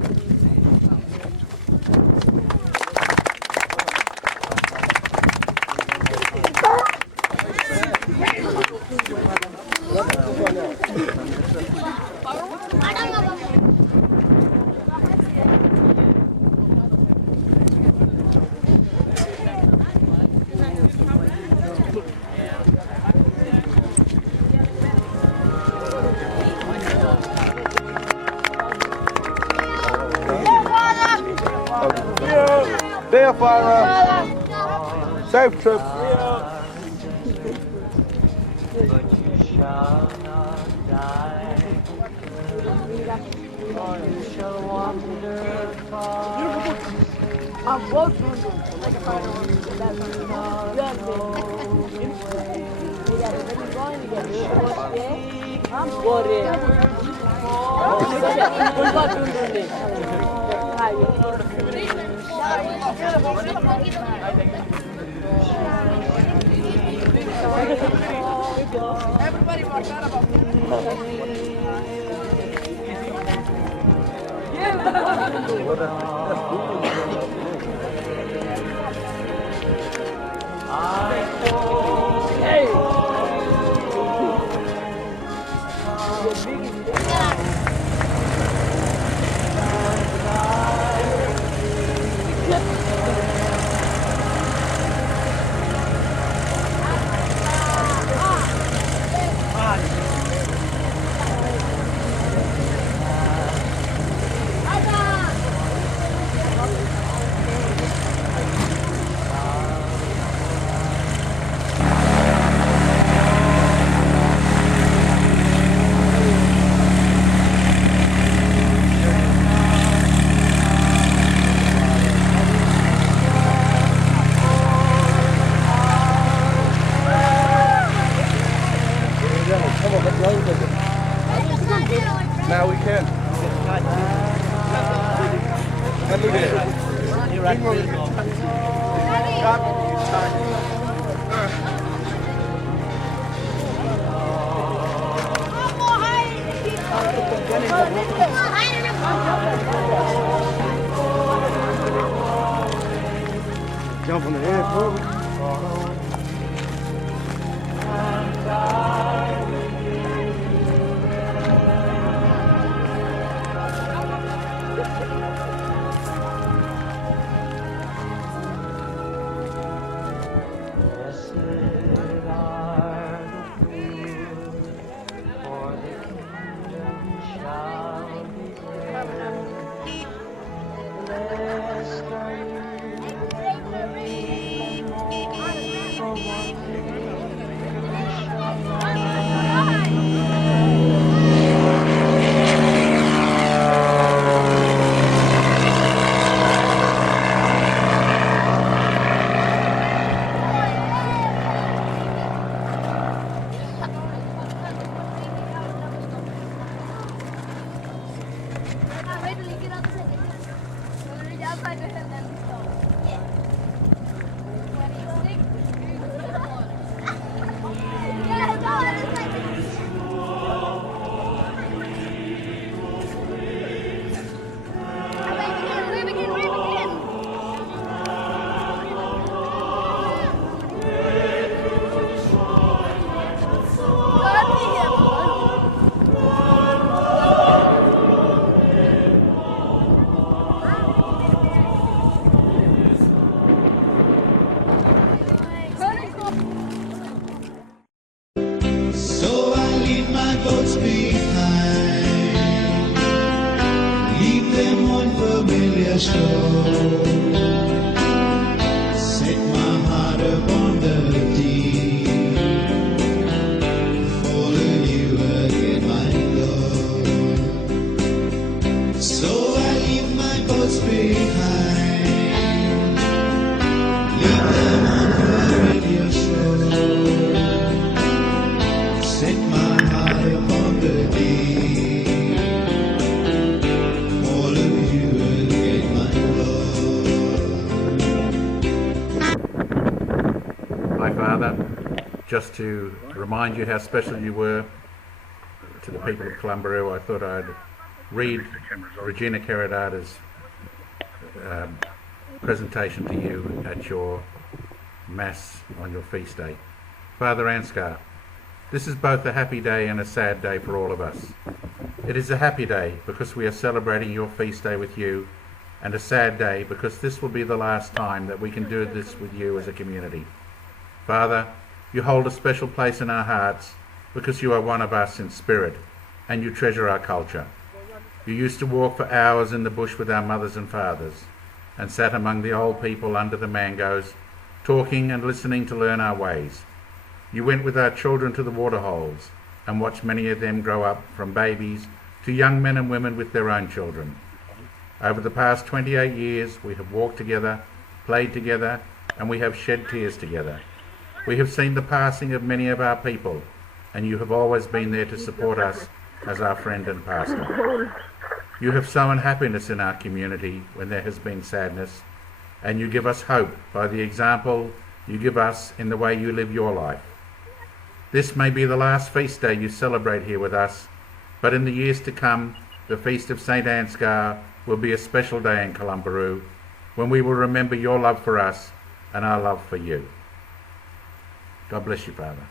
There, Father. Safe trip. But you shall not die, for you shall wander far. I'm walking. Everybody walk out of Jump on the air, So I leave my boats behind, leave them on familiar shore, set my heart upon the deep, follow you again, my Lord. So I leave my boats behind, leave them on familiar shore, set my heart upon the deep, follow you again, my Lord. Hi Father, just to remind you how special you were to the people of Kalumburu, I thought I'd read Regina Caradada's presentation to you at your Mass on your feast day. Father Ansgar, this is both a happy day and a sad day for all of us. It is a happy day because we are celebrating your feast day with you, and a sad day because this will be the last time that we can do this with you as a community. Father, you hold a special place in our hearts because you are one of us in spirit, and you treasure our culture. You used to walk for hours in the bush with our mothers and fathers, and sat among the old people under the mangoes, talking and listening to learn our ways. You went with our children to the waterholes and watched many of them grow up from babies to young men and women with their own children. Over the past 28 years, we have walked together, played together, and we have shed tears together. We have seen the passing of many of our people, and you have always been there to support us as our friend and pastor. You have sown happiness in our community when there has been sadness, and you give us hope by the example you give us in the way you live your life. This may be the last feast day you celebrate here with us, but in the years to come, the Feast of St. Ansgar will be a special day in Kalumburu, when we will remember your love for us and our love for you. God bless you, Father.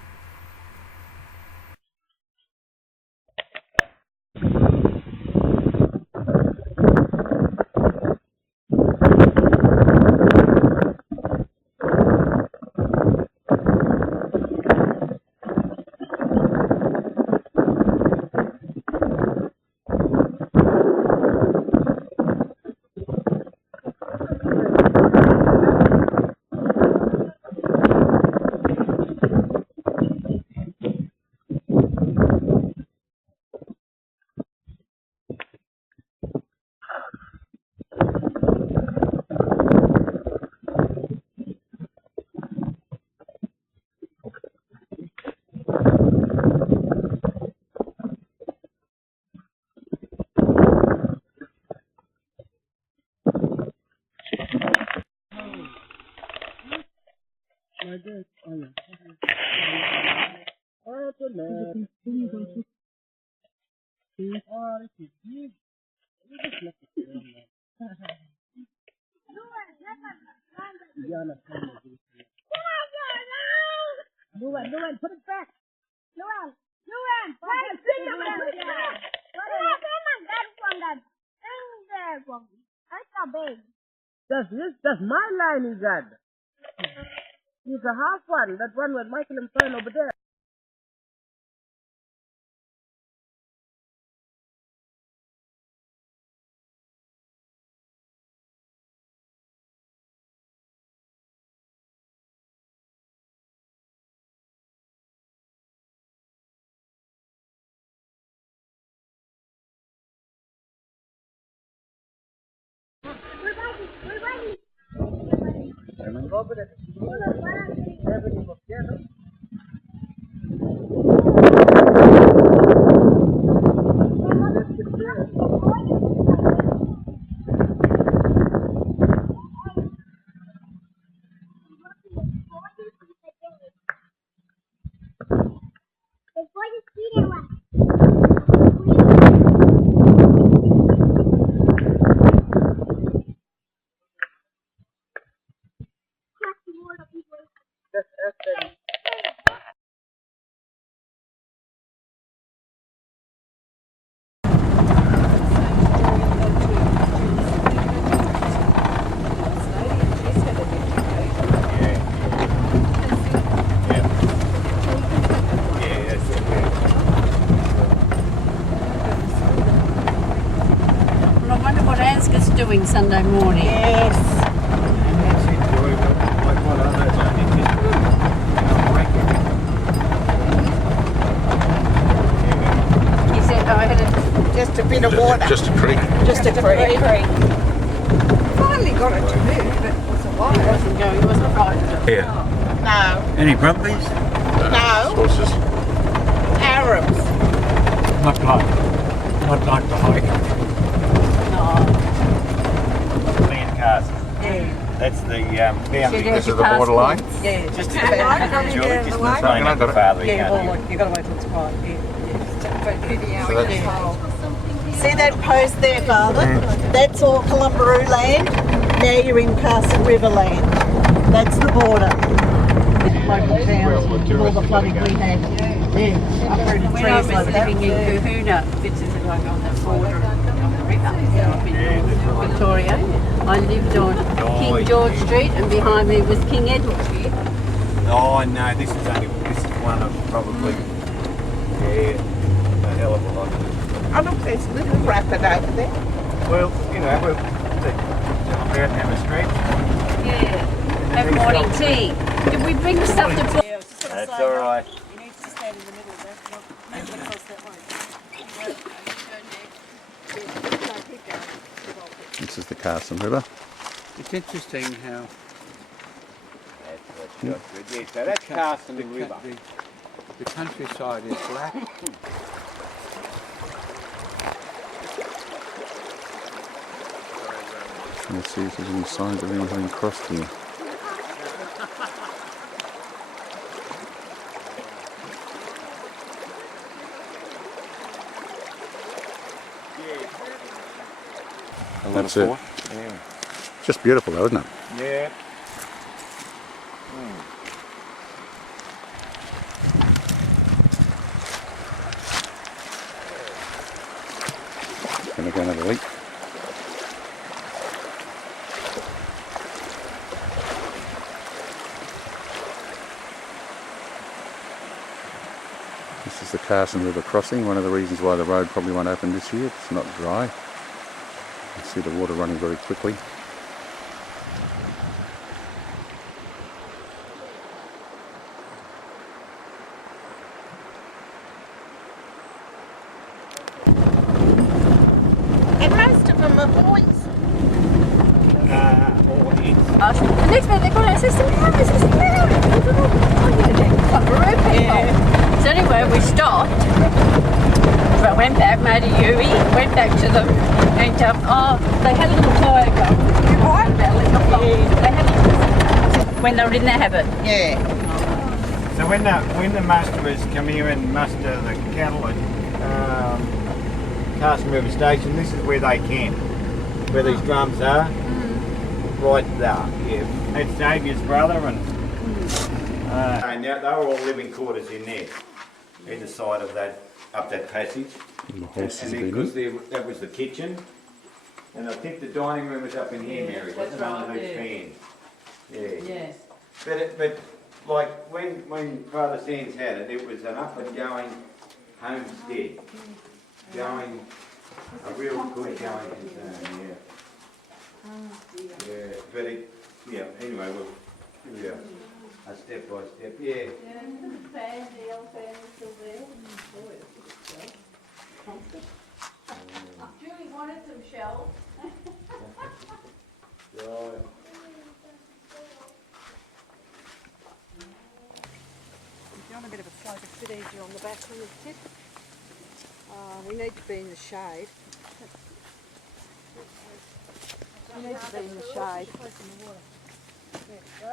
Luan, put it back. Luan, That's my line he got. He's a half one, that one with Michael and Fern over there. Doing Sunday morning. Yes. He said I had just a bit of water. Just a creek. Just a creek. Finally got it to move, but it was a while. He wasn't going, he wasn't frightened. Yeah. No. Any brumbies? No. Horses. Arabs. Not like the hike. Carson. Yeah. That's the boundary. This is the borderline? Yeah, just a Hang on, boundary. Julie, just I explain got to it. the father. Yeah, can't you've got to wait till it's quiet. Yeah. So that's, See that post there, Father? That's all Kalumburu land. Now you're in Carson River land. That's the border. Local towns, all the flooding we had. Yeah, uprooted When I was trees like that. living in Kahuna, which is like on the border of the river, up in Victoria, I lived on King George Street, and behind me was King Edward Street. Oh no, this is one of probably a hell of a lot. Oh look, there's a little rapid over there. Well, you know, we'll out and have a stretch. Yeah, have morning tea. Did we bring stuff to play? That's all right. You need to stand in the middle there. Move across that way. this is the Carson River. It's interesting how That's good. Yeah, so that's Carson River. the countryside is black. Let's see if there's any signs of anything crossed here. That's it. Yeah. Just beautiful though, isn't it? Yeah. Gonna go another week. This is the Carson River crossing, one of the reasons why the road probably won't open this year. It's not dry. You can see the water running very quickly. And most of them are boys. The next minute they got out system cameras. So anyway, we stopped. I went back, made a U-E, went back to them, and they had a little fire going. They had a When they were in the habit? Yeah. So when the musterers come here and muster the cattle at Carson River Station, this is where they camp, where these drums are. Right there, yeah. That's Xavier's brother, and now they were all living quarters in there, either side of that, up that passage. And the horses And have because been in. that was the kitchen, and I think the dining room was up in here, Mary, that's wasn't it, right, under these yeah. fans? Yeah. Yes. But like when Father Sands had it, it was an up and going homestead, going a real good going concern, yeah. Yeah, but anyway, a step by step, yeah. The old fan is still there. Julie wanted some shells. Right. If you want a bit of a float, it's a bit easier on the back on the tip. We need to be in the shade. We need to be in the shade. There we go.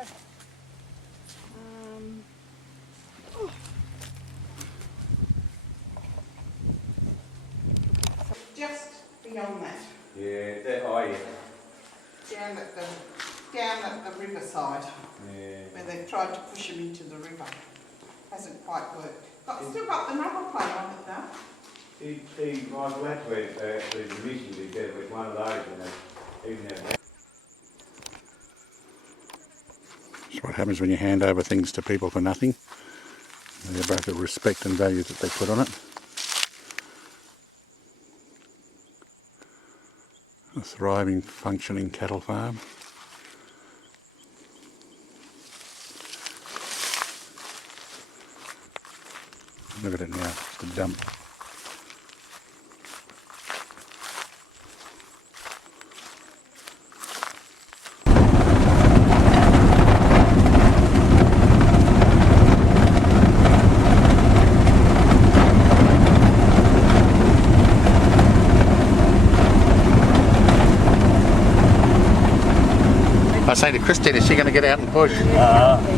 Just beyond that. Yeah, Down at the riverside. Yeah. Where they've tried to push him into the river. Hasn't quite worked. Still got the number plate on it though. See, Michael, that's where the mission to get with one of those, even that. That's what happens when you hand over things to people for nothing. They're both the respect and value that they put on it. A thriving, functioning cattle farm. Look at it now, the dump. I say to Christine, is she going to get out and push? Yeah. Is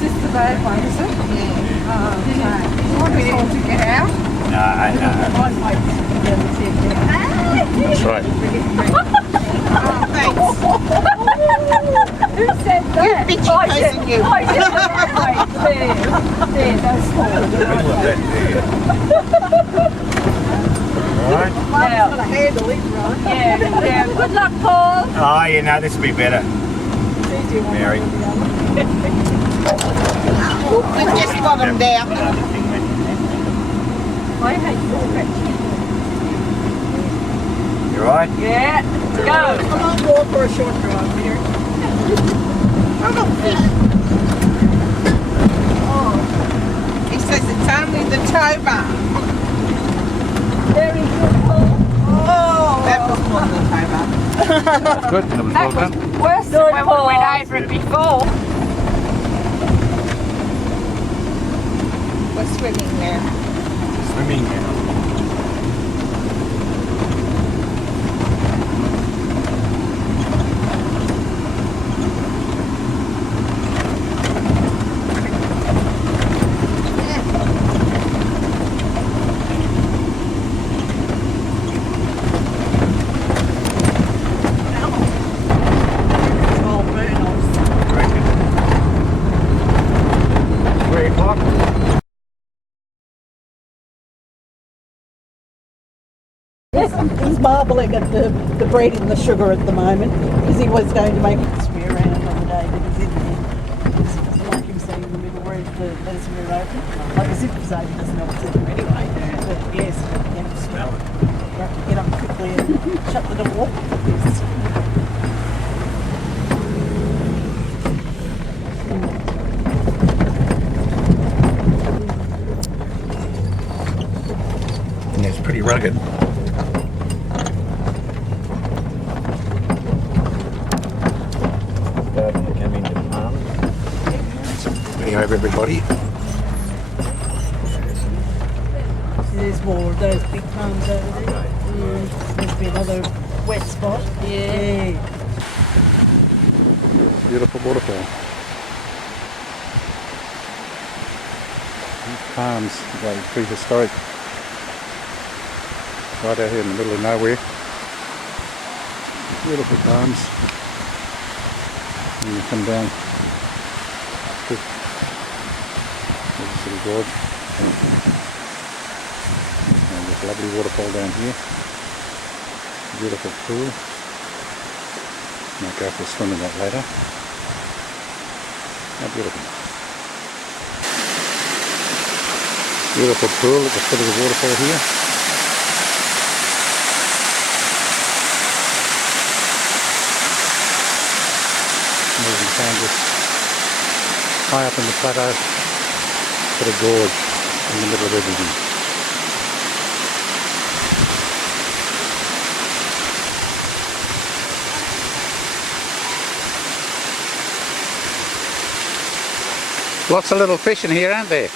this the bad one, is it? Yeah. Do you want us all to get out? No, That's right. Thanks. Who said that? You bitchy face and you. I said that way. There, that's Right. Now, handle it, right? yeah. Good luck, Paul. Oh, you know, this will be better, Mary. We've just got them down. I hate You right? Yeah, go. Come on, go for a short drive here. Oh, fish. Oh, he says it's only the tow bar. Very good, Paul. Oh, that was more than the tow bar. Good, that was well done. Worse than when we went over it before. We're swimming now. Swimming now. He's marbling at the bread and the sugar at the moment because he was going to make it swim around on the day that he's in there. He doesn't like him sitting in the middle where the letters are open. Like as if to say he doesn't know what's in there anyway. But yes, you have to smell it. You have to get up quickly and shut the door. Yes. Yeah, it's pretty rugged. Starting to come into palms. Video of everybody. There's more of those big palms over there. There's be another wet spot. Yeah. Beautiful waterfall. Palms, like prehistoric. Right out here in the middle of nowhere. Beautiful palms. And you come down to this little gorge. And this lovely waterfall down here. Beautiful pool. Might go for a swim in that later. How beautiful. Beautiful pool at the foot of the waterfall here. And you can find this high up in the plateau, sort of gorge in the middle of everything. Lots of little fish in here, aren't there?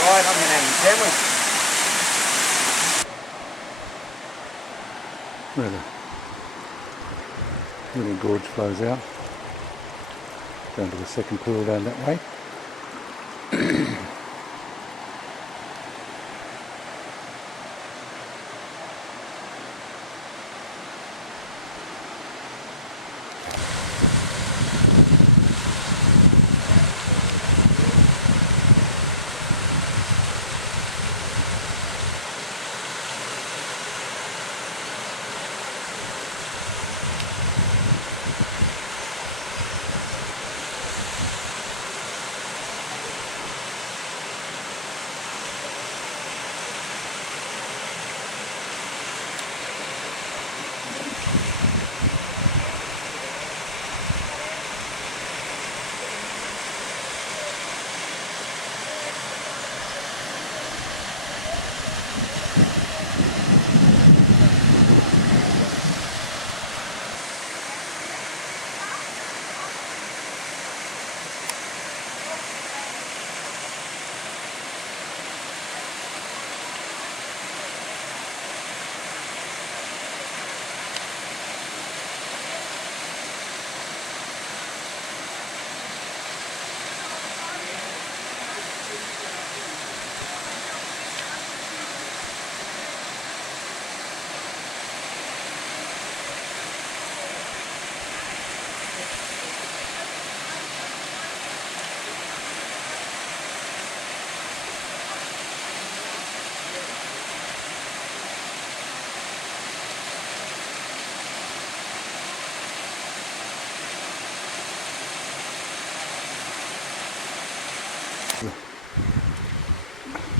Right, I'm going to have a sandwich. Where the little gorge flows out. Down to the second pool down that way.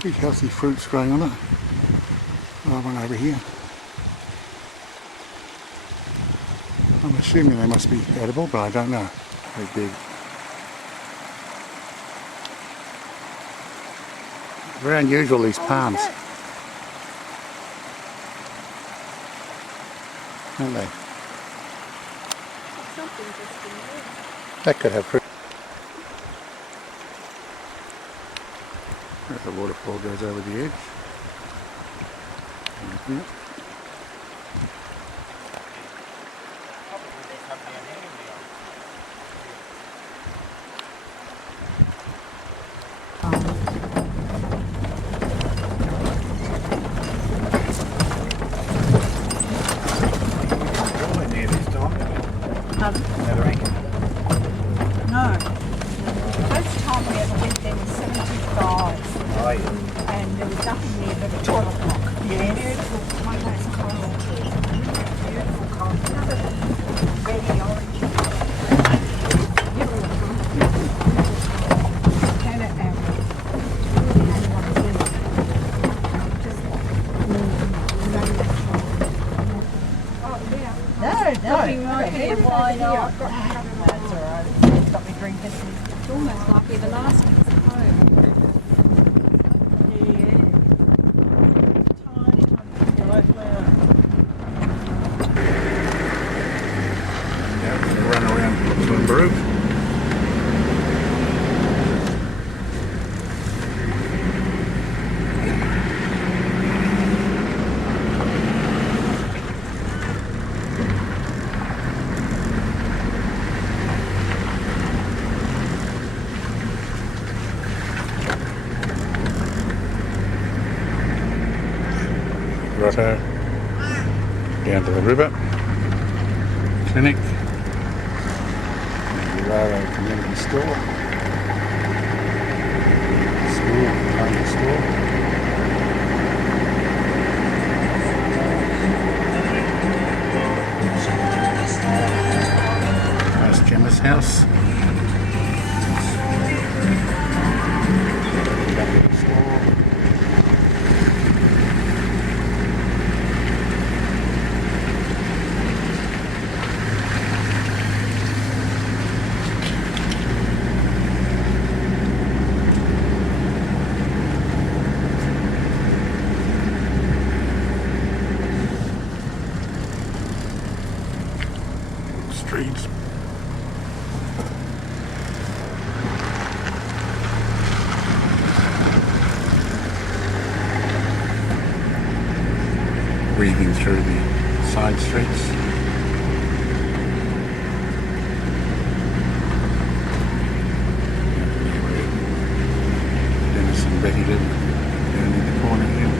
Big healthy fruits growing on it. Another one over here. I'm assuming they must be edible, but I don't know. Very big. Very unusual, these palms. Aren't they? That could have fruit. The waterfall goes over the edge. No. The first time we ever went there was 75. And there was nothing there but a 12 o'clock. Yes. Beautiful tomatoes, coral tea. Beautiful coral. Very orange. Why not? That's alright. Got me drinking. It's almost like everlasting at home. grotto, down to the river, clinic, the Raro community store, school, home store. Nice Gemma's house. Streets. Weaving through the side streets. Dennis and Betty live down in the corner here.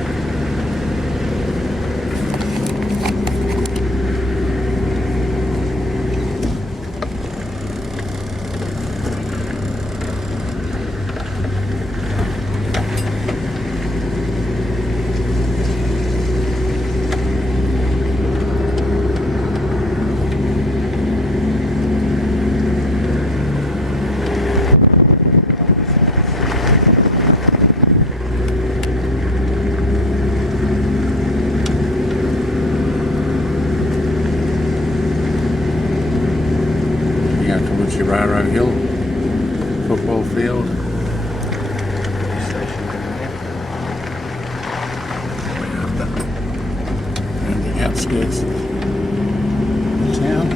Raro Hill football field. Station down there. And the outskirts of the town.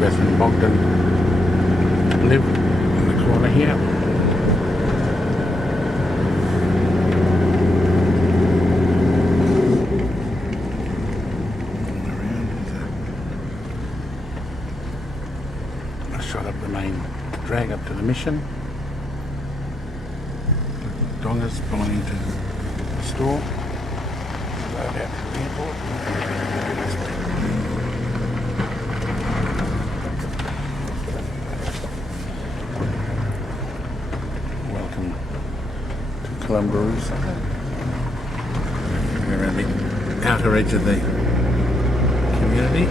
Beth and Bogdan live in the corner here. I shot up the main drag up to the mission. Dongers belonging to the store. Road out to the airport. Kalumburu. We're around the outer edge of the community.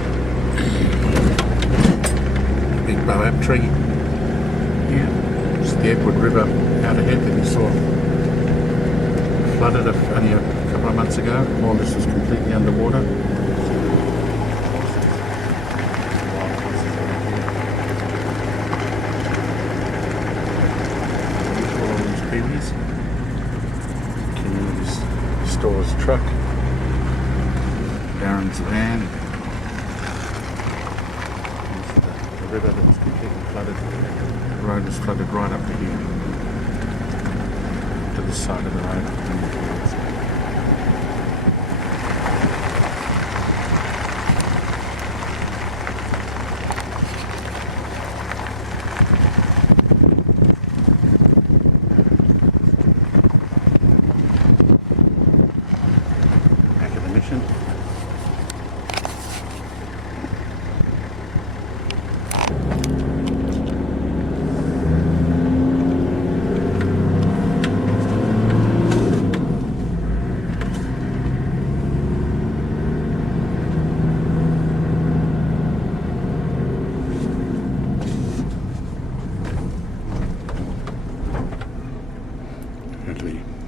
Big boab tree here. It's the Edward River out ahead that you saw flooded only a couple of months ago. All this was completely underwater. All these babies. Store's truck, Darren's van, the river that's completely flooded. The road was flooded right up to here, to this side of the road.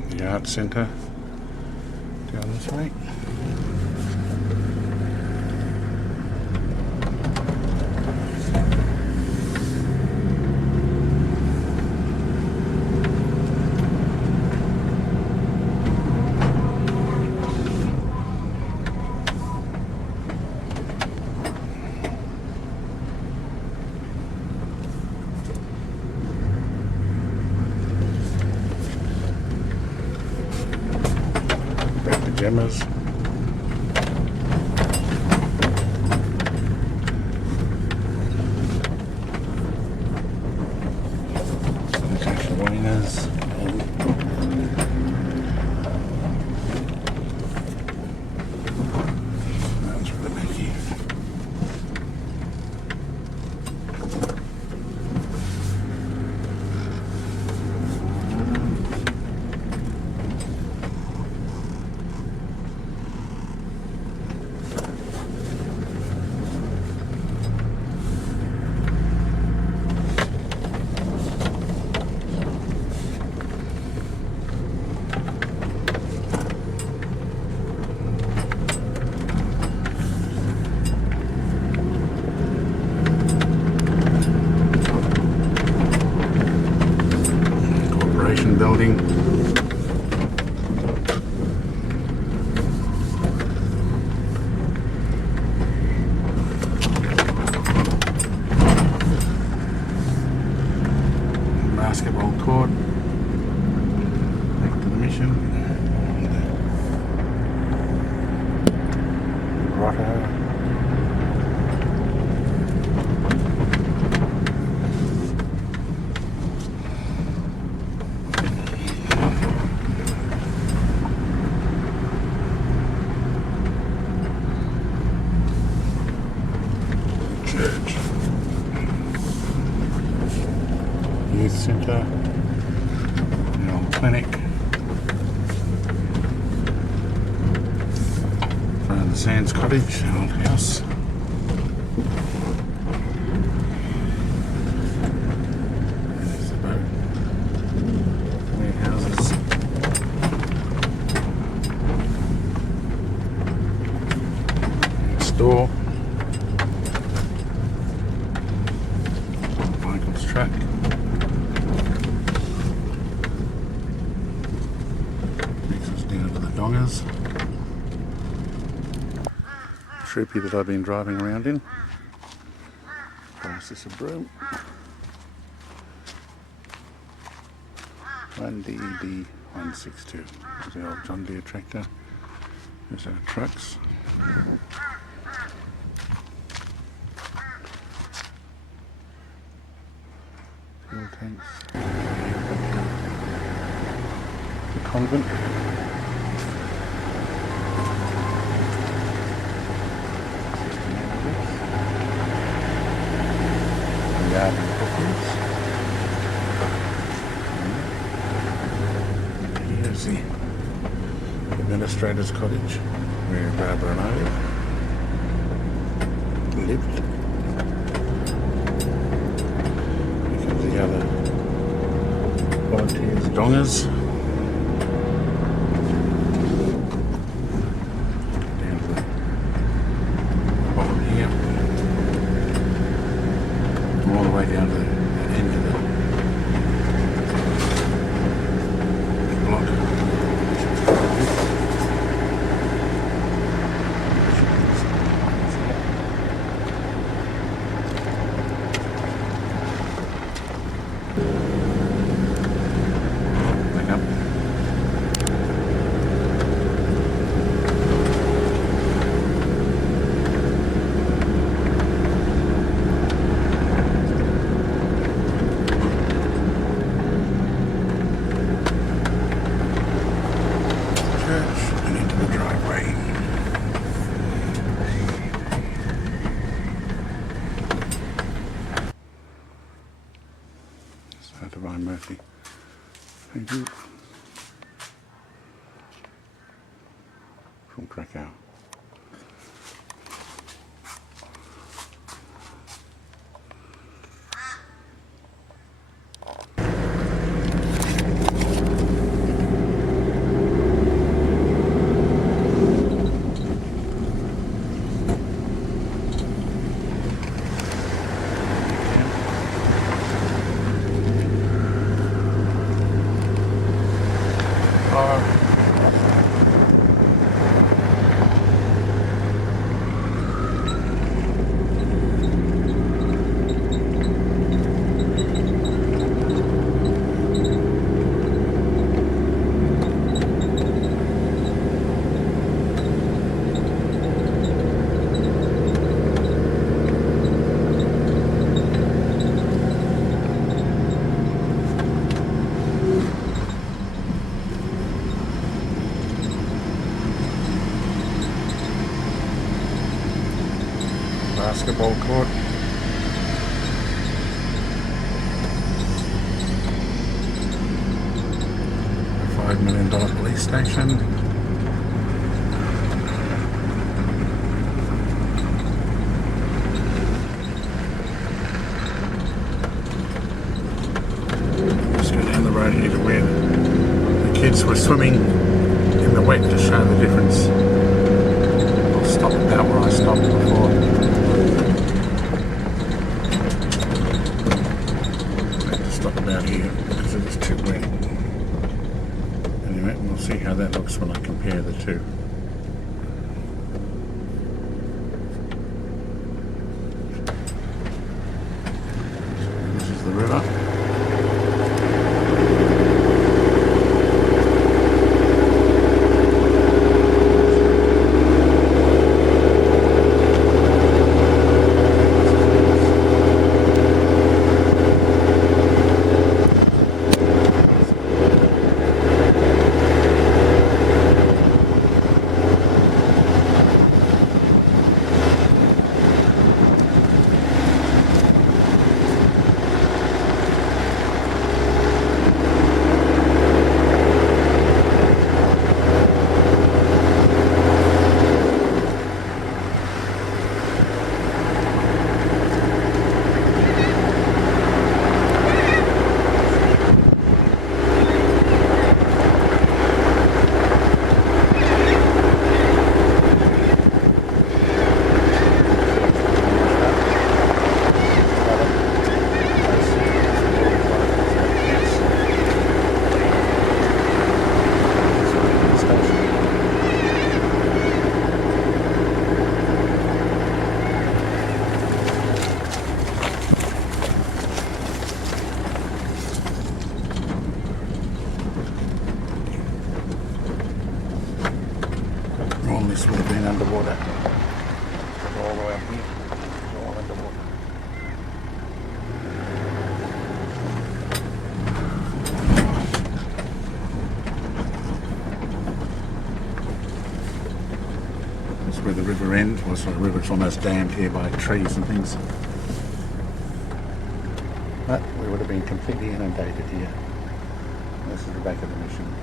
The art centre down this way. cameras. Wieners. That's really maky. Building. Basketball court. Back to the mission. Grotto. Youth Centre, the old clinic, front of the Sands Cottage, an old house. There's the boat, warehouses. Next door, Michael's truck. Dongers. Troopy that I've been driving around in. Pass this a broom. 1DD162. There's the old John Deere tractor. There's our trucks. Fuel tanks. The convent. Here's the administrator's cottage where Barbara and I lived. Here the other volunteers, dongers. Down to the bottom here. All the way down to the end of the block. Back up. And into the driveway. So Divine Mercy. Thank you. From Krakow. basketball court. $5 million police station. Let's go down the road here to where the kids were swimming in the wet to show the difference. I'll stop about where I stopped before. I have to stop about here because it was too wet. Anyway, we'll see how that looks when I compare the two. This is the river. All this would have been underwater. All the way up here, it's all underwater. That's where the river ends. Well, it's not a river, it's almost dammed here by trees and things. But we would have been completely inundated here. This is the back of the mission.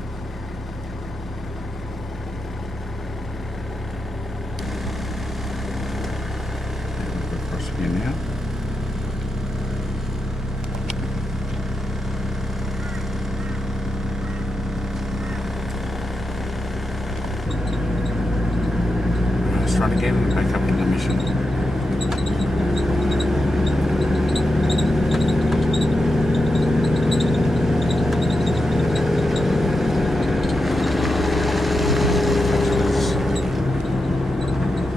Across here now. Let's run again, back up to the mission.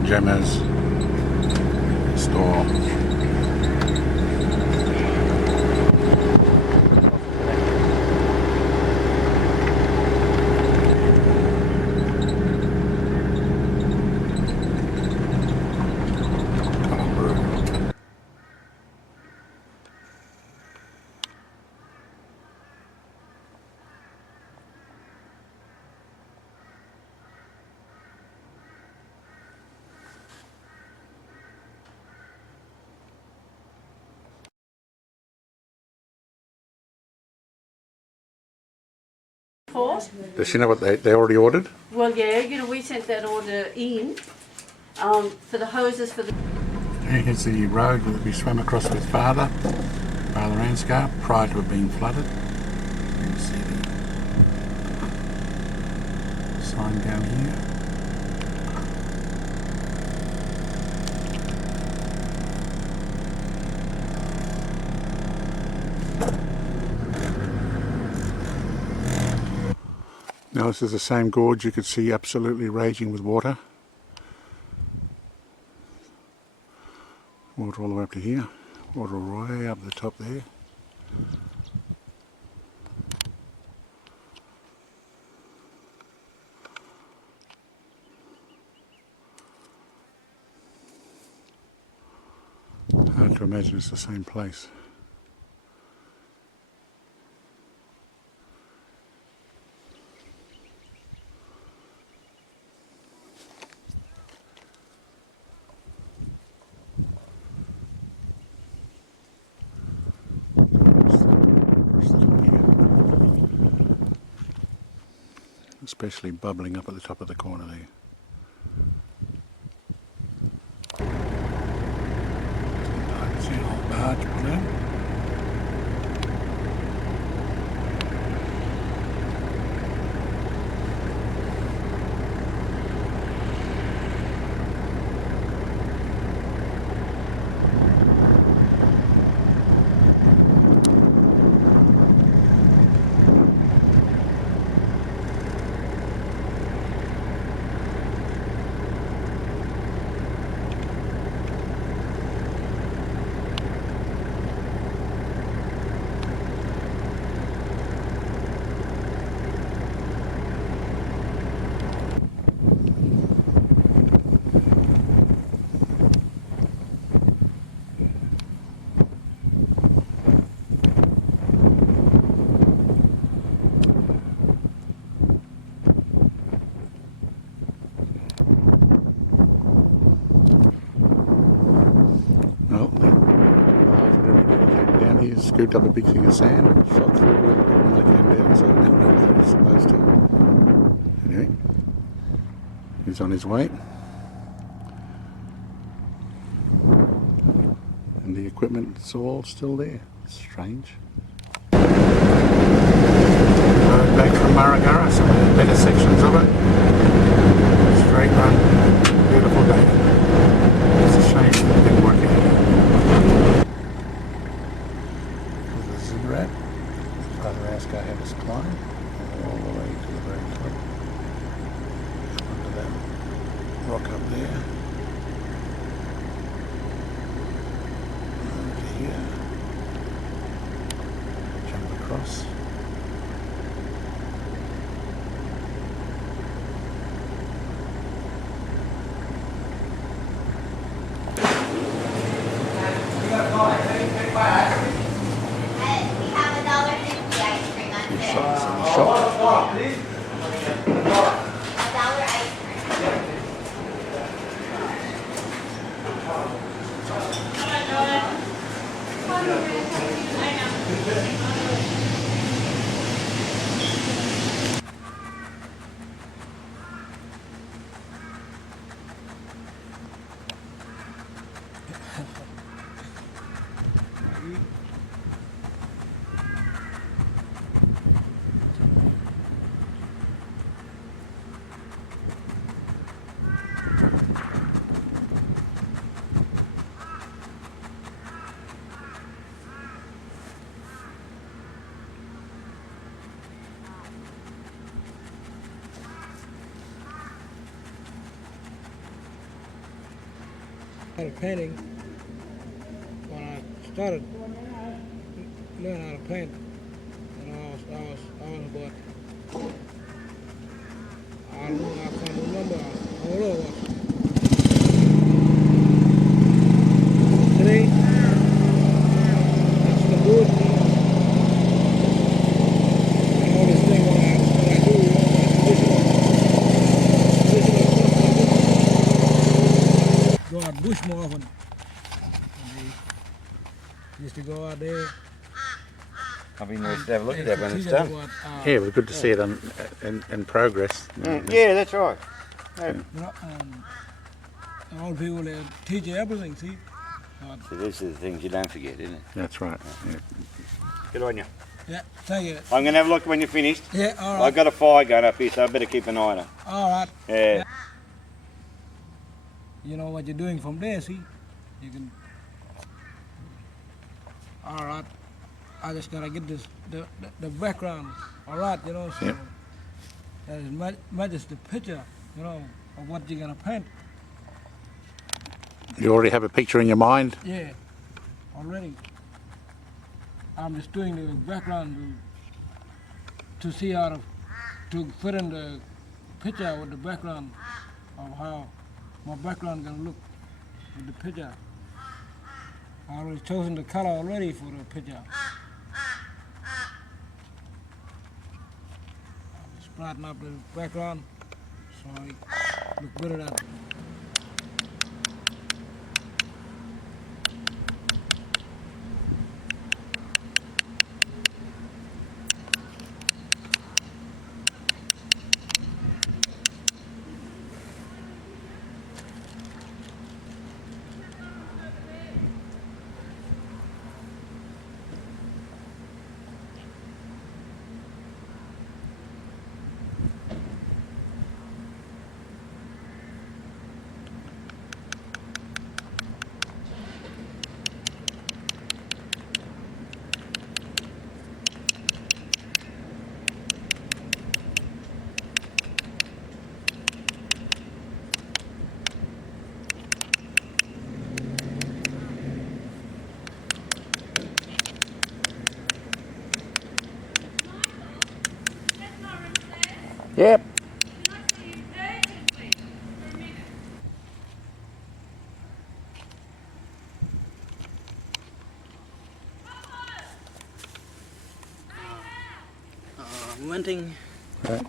Gemma's store. Kalumburu. Does she know what they already ordered? Well, yeah, you know, we sent that order in for the hoses for the... Here's the road that we swam across with Father Ansgar, prior to it being flooded. You can see the sign down here. Now this is the same gorge you could see absolutely raging with water. Water all the way up to here. Water way up the top there. Hard to imagine it's the same place. especially bubbling up at the top of the corner there. I can see an old barge pull in. Well, the barge came down here, scooped up a big thing of sand, shot through when they came down, so they were supposed to. Anyway, he's on his way. And the equipment's all still there. Strange. Back from Maragara, some of the better sections of it. Straight run, beautiful day. It's a shame that it didn't work out. There's a ziggurat. Father Asco had us climb all the way to the very top. Under that rock up there. Over here. Jump across. Started painting when I started learning how to paint. And I was about, I can't remember how old I was. Today, that's the good. And all this thing what I do, go out bush more often. And they used to go out there. I've been there to have a look at that when it's done. Yeah, it was good to see it in progress. Yeah, that's right. Yeah. You know, all people they teach you everything, see? So these are the things you don't forget, isn't it? That's right. Yeah. Good on you. Yeah, thank you. I'm going to have a look when you're finished. Yeah, all right. I've got a fire going up here, so I better keep an eye on it. All right. Yeah. You know what you're doing from there, see? You can. All right. I just gotta get this the background. All right, you know. So that is matches the picture, you know, of what you're gonna paint. You already have a picture in your mind? Yeah, already. I'm just doing the background to see how to fit in the picture with the background of how my background gonna look with the picture. I already chosen the color already for the picture. I'm just brighten up the background so I look better at it. Yep. Wanting. Right.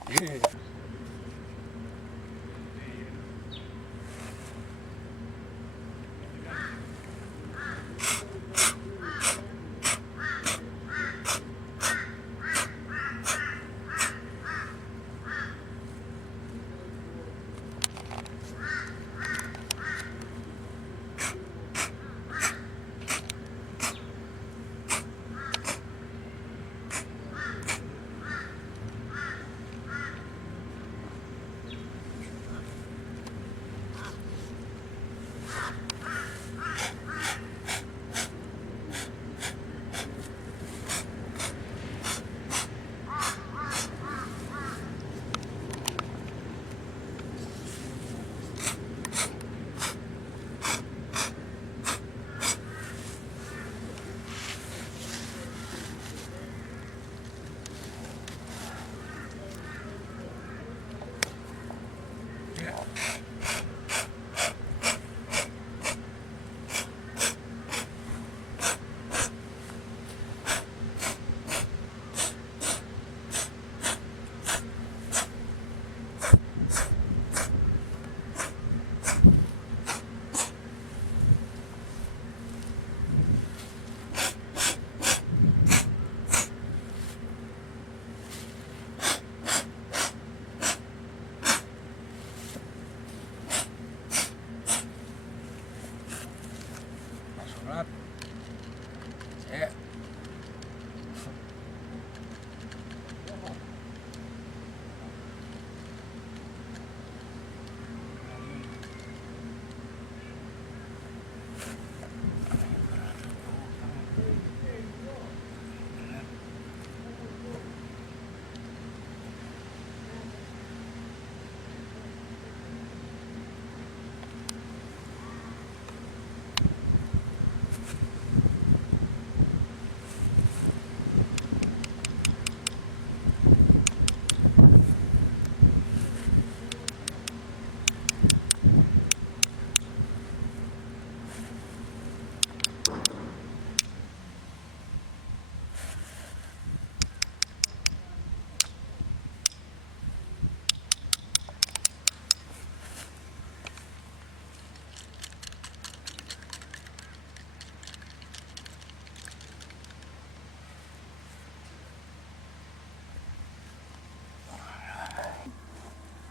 Yeah.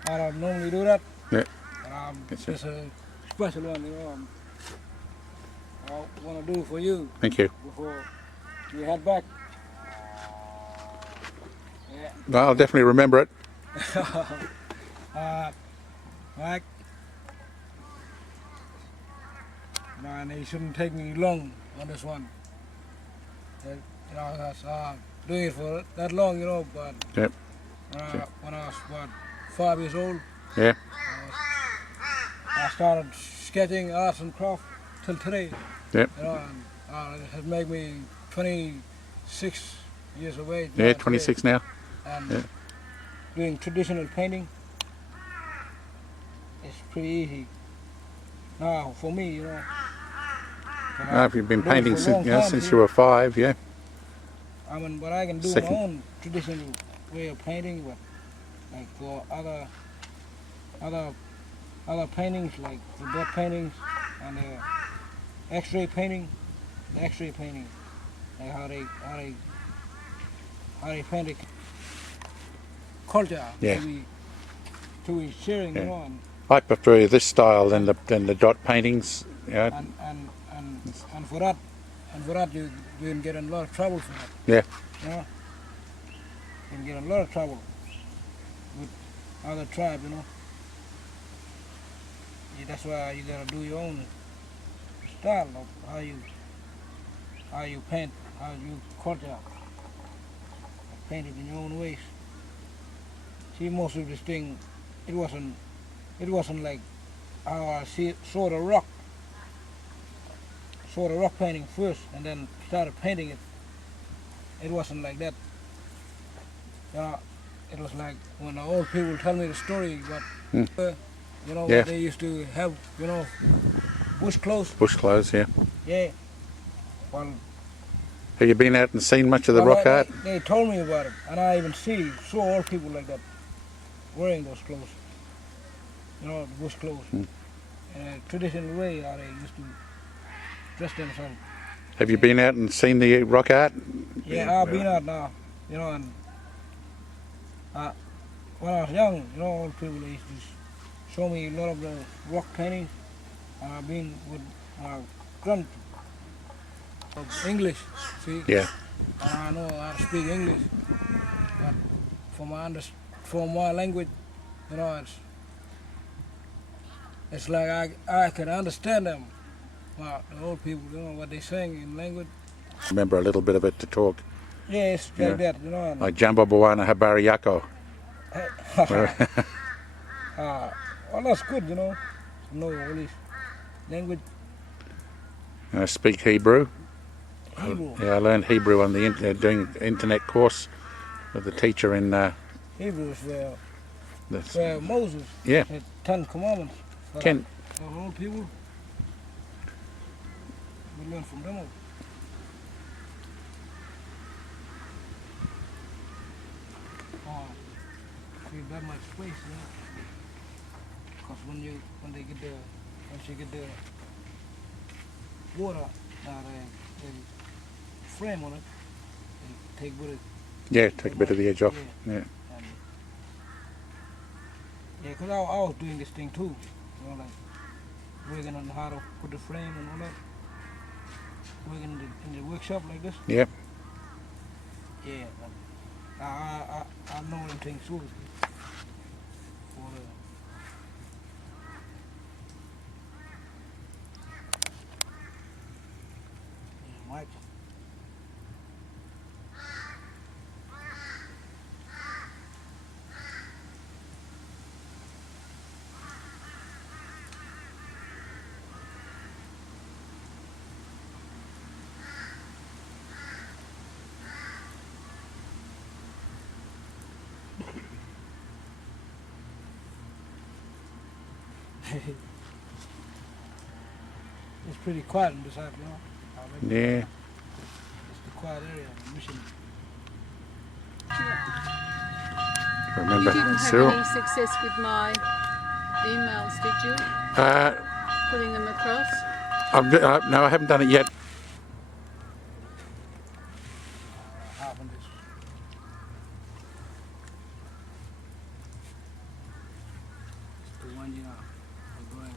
I don't normally do that. Yeah. It's just a special one, you know. I want to do it for you. Thank you. Before you head back. Yeah. Well, I'll definitely remember it. Mike. You know, and it shouldn't take me long on this one. You know, that's doing it for that long, you know, but yep. When I was, what, 5 years old, yeah. I started sketching arts and craft till today. Yep. You know, and it has made me 26 years of age. Yeah, 26 today. Now. And yeah. Doing traditional painting, it's pretty easy. Now, for me, you know. You've been painting since you were 5, yeah. I mean, but I can do my own traditional way of painting, but like for other paintings, like the blood paintings and the X-ray painting, like how they paint it, culture to be sharing, you know. And I prefer this style than the dot paintings, you know. And for that you can get in a lot of trouble for that. Yeah. You know, you can get in a lot of trouble with other tribe, you know. That's why you gotta do your own style of how you paint, how you culture, paint it in your own ways. See, most of this thing, it wasn't like how I saw the rock painting first, and then started painting it. It wasn't like that. it was like when the old people tell me the story about, you know, Yeah. what they used to have, you know, bush clothes. Bush clothes, yeah. Yeah. Well, Have you been out and seen much of the well, rock art? they told me about it, and I even saw old people like that wearing those clothes. You know, the bush clothes. In a traditional way, how they used to dress themselves. Have you been out and seen the rock art? Yeah, I've been out now, you know, and when I was young, you know, old people, they used to show me a lot of the rock paintings. And I've been with my grand of English, see? Yeah. And I know how to speak English. But for my language, you know, it's like I can understand them. The old people, you know, what they're saying in language. Remember a little bit of it to talk. Yeah, it's like that, you know. Like Jumbo Bawana Habari Yako. Well, that's good, you know, to know all this language. I speak Hebrew. Hebrew. Yeah, I learned Hebrew on the doing internet course with the teacher in. Hebrew is where Moses had 10 commandments. For all people, we learn from them all. See that much space, you know. Because once you get the water, the frame on it, they take a bit of. Yeah, take a bit of the edge off. Yeah. Yeah, because I was doing this thing too, you know, like working on how to put the frame and all that. Working in the workshop like this. Yeah. Yeah, I know them things too. Mike. It's pretty quiet in this house, you know. Yeah. It's the quiet area of the mission. Remember, You didn't have Cyril? any success with my emails, did you? Putting them across? No, I haven't done it yet. It's the one, you know, I'm going.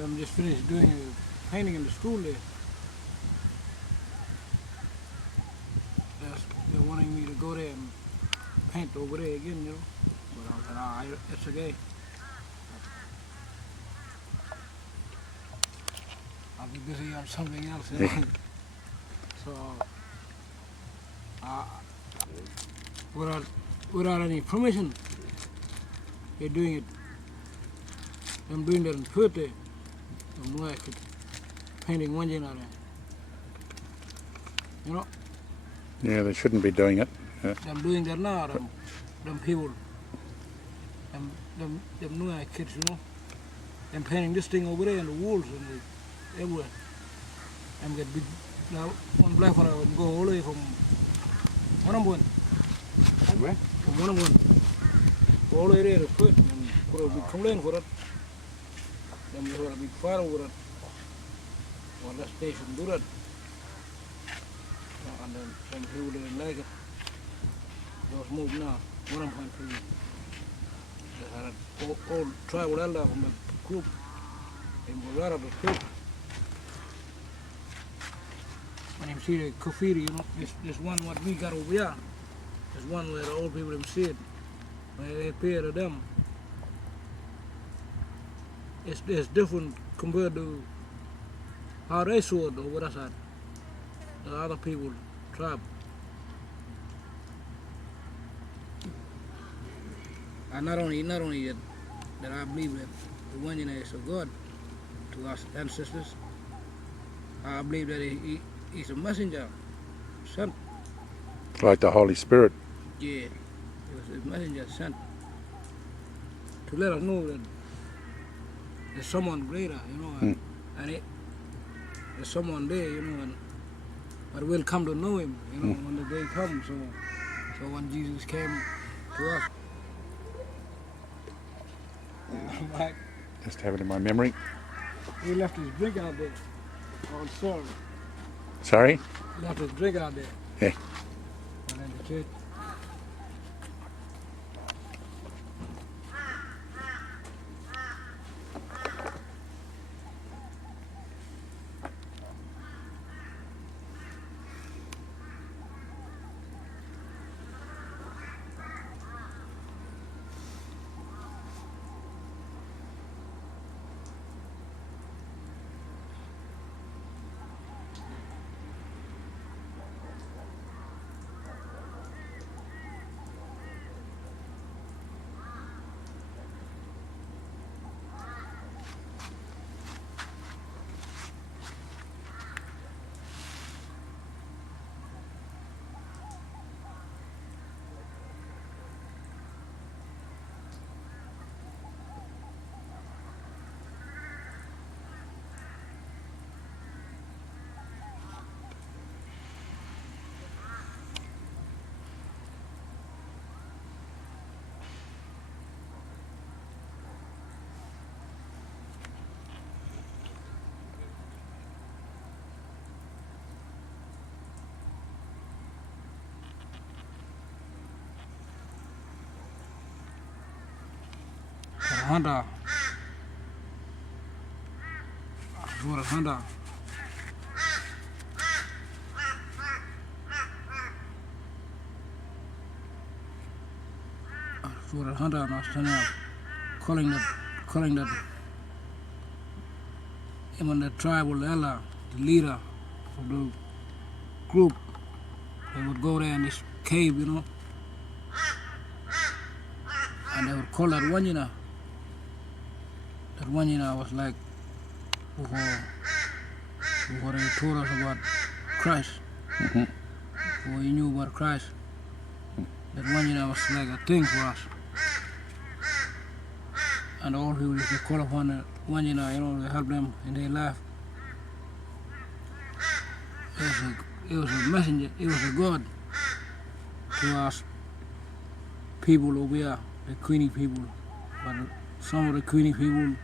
I'm just finished doing a painting in the school there. They're wanting me to go there and paint over there again, you know. But I said, nah, it's okay. I'll be busy on something else. You know? So, without any permission, they're doing it. I'm doing that in Perth there. I'm like painting one out there. You know? Yeah, they shouldn't be doing it. Yeah. I'm doing that now, them people. Them new kids, you know? I'm painting this thing over there on the walls and everywhere. I'm get big. Now, one black one, I would go all the way from Wanambuan. From where? From Wanambuan. All the way there to Perth. put a big complaint for it. Then we had a big fire over it. Well, that station do that. And then some people didn't like it. Those moved now. What I'm going to do. They had an old tribal elder from the group. In Bolivia, the group. And you see the kafiri, you know, this one what we got over here. There's one where the old people have seen. When they pay to them. It's different compared to how they saw it over that side. The other people, tribe. And not only that I believe that the one is a God to our ancestors, I believe that he's a messenger, sent. Like the Holy Spirit. Yeah, he was a messenger sent to let us know that there's someone greater, you know, and there's someone there, you know, but we'll come to know him, you know, when the day comes. So when Jesus came to us. Just have it in my memory. He left his drink out there. Oh, sorry. Sorry? He left his drink out there. Yeah. And then the church. Honda. For a Honda. For a Honda, and I was standing up, calling that, even the tribal elder, the leader of the group, they would go there in this cave, you know, and they would call that one, you know. That one, you know, was like before they told us about Christ, before he knew about Christ. That one, you know, was like a thing for us. And all people used to call upon that one, you know, to help them in their life. It was a messenger, it was a God to us people over here, the Queenie people. But some of the Queenie people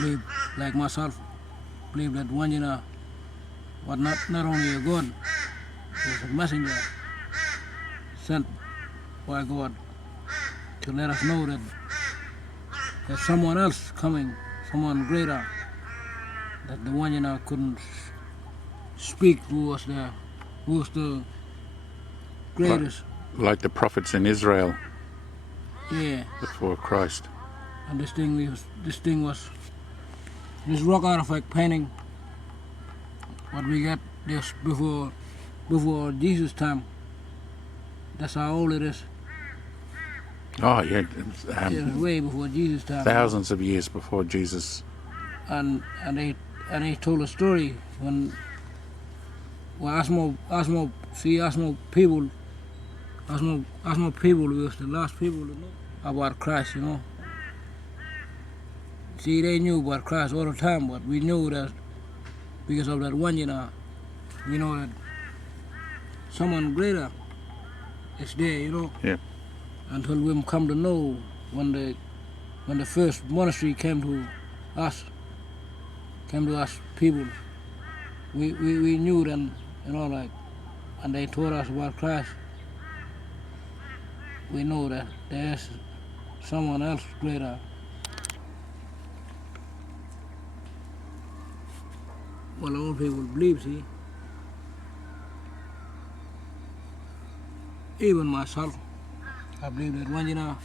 believe, like myself, believe that one, you know, was not only a God, it was a messenger sent by God to let us know that there's someone else coming, someone greater, that the one, you know, couldn't speak, who was the greatest. Like the prophets in Israel. Yeah. Before Christ. And this rock artifact painting, what we got this before Jesus' time. That's how old it is. Oh yeah, it was way before Jesus' time. Thousands of years before Jesus. And they told a story when Asmo people was the last people to know about Christ, you know. See, they knew about Christ all the time, but we knew that because of that one, you know, we know that someone greater is there, you know. Yeah. Until we come to know when the first monastery came to us people, we knew then, you know, like, and they taught us about Christ. We know that there's someone else greater. Well, all people believe, see. Even myself, I believe that Wanjina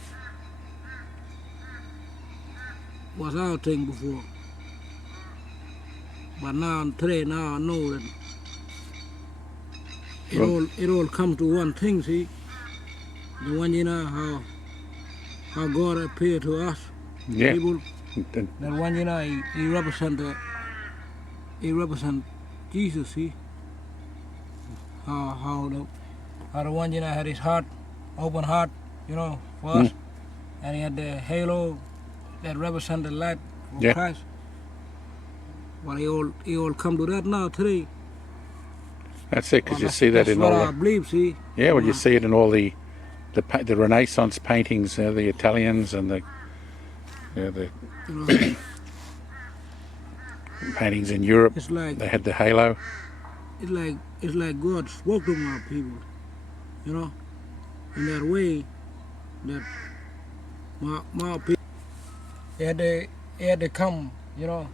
was our thing before. But today I know that it all comes to one thing, see. The Wanjina, how God appeared to us, people. That Wanjina, he represent Jesus, see. How the Wanjina had his heart, open heart, you know, for us. And he had the halo that represent the light of Christ. Well, he all come to that now today. That's it, because you see that in all I believe, see. Yeah, well, you see it in all the Renaissance paintings, the Italians and the paintings in Europe. It's like, they had the halo. It's like God spoke to our people, you know, in that way that my people had to come, you know,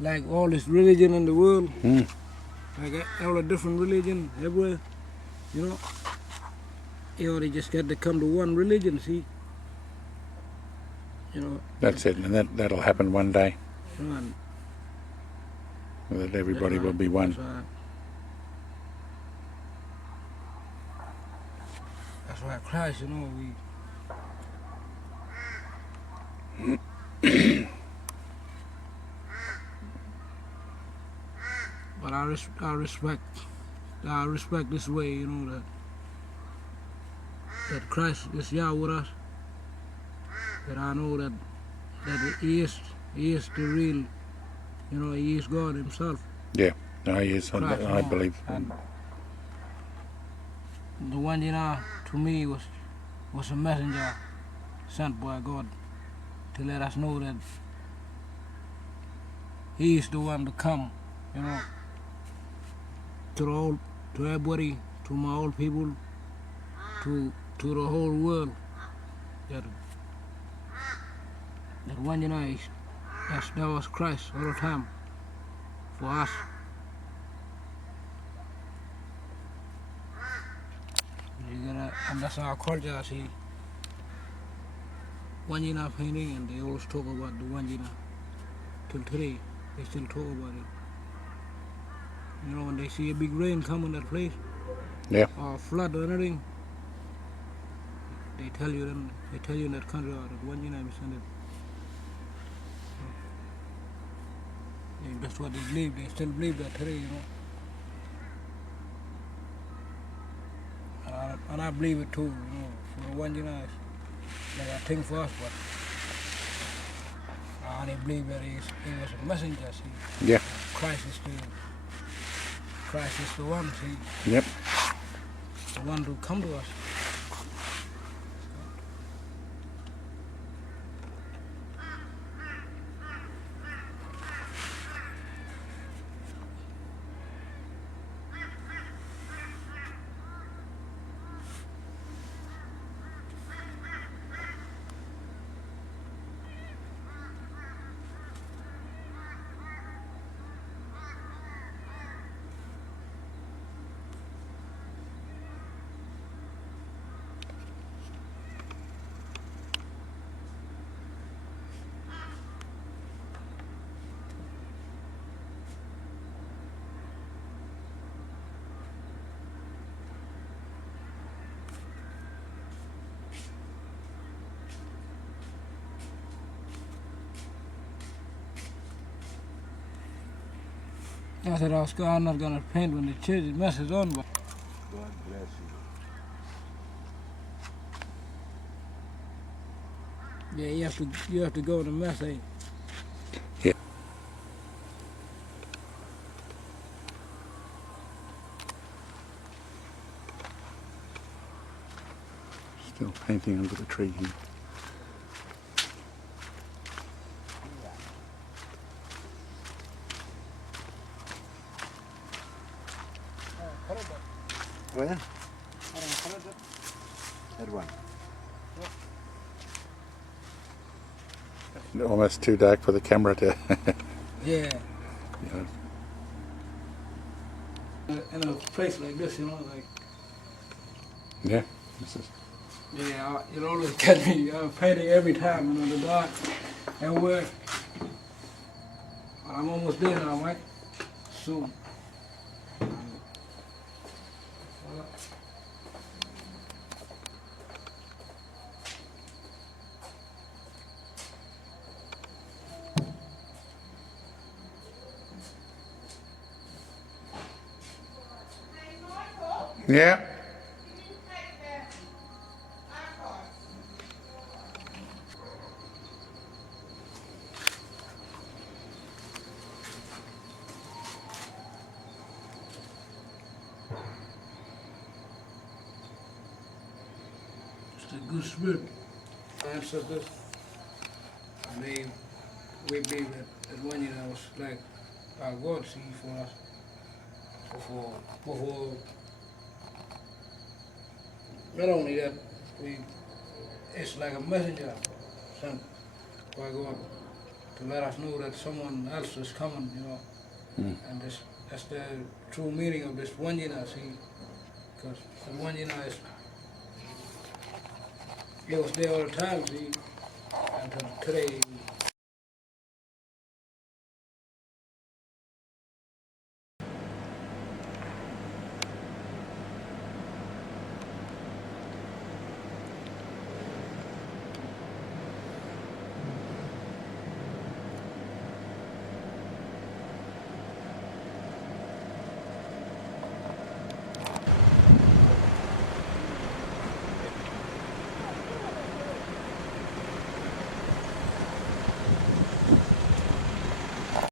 like all this religion in the world, like all the different religion everywhere, you know. They just got to come to one religion, see. You know. That's it, and that'll happen one day. Right. That everybody will be one. That's why Christ, you know, But I respect this way, you know, that Christ is Yah with us. That I know that He is the real, you know, He is God Himself. Yeah, no, He is. Christ, I believe. And the one, you know, to me was a messenger sent by God to let us know that He is the one to come, you know, to everybody, to my old people, to the whole world. That one, you know, that was Christ all the time for us. And that's our culture, see. Wanjina painting, and they always talk about the Wanjina. Till today, they still talk about it. You know, when they see a big rain come in that place, or flood or anything, they tell you in that country that Wanjina is in it. That's what they believe. They still believe that today, you know. And I believe it too, you know, for the Wanjina, like a thing for us, but I only believe that he was a messenger, see. Yeah. Christ is the one, see. Yep. The one to come to us. I said, I'm not going to paint when the church messes on, but God bless you. yeah, you have to go to mess, eh? Yeah. Still painting under the tree here. Where? That one. Almost too dark for the camera to. Yeah. Yeah. In a place like this, you know, like. Yeah. This is. Yeah, it always catch me painting every time, you know, the dark everywhere. I'm almost there now, Mike. Soon. Yeah. It's a good spirit. Ancestors, they, we believe that one, you know, was like our God see for us. For not only that, it's like a messenger sent by God to let us know that someone else is coming, you know. And that's the true meaning of this Wanjina, see, because the Wanjina is, it was there all the time, see, and today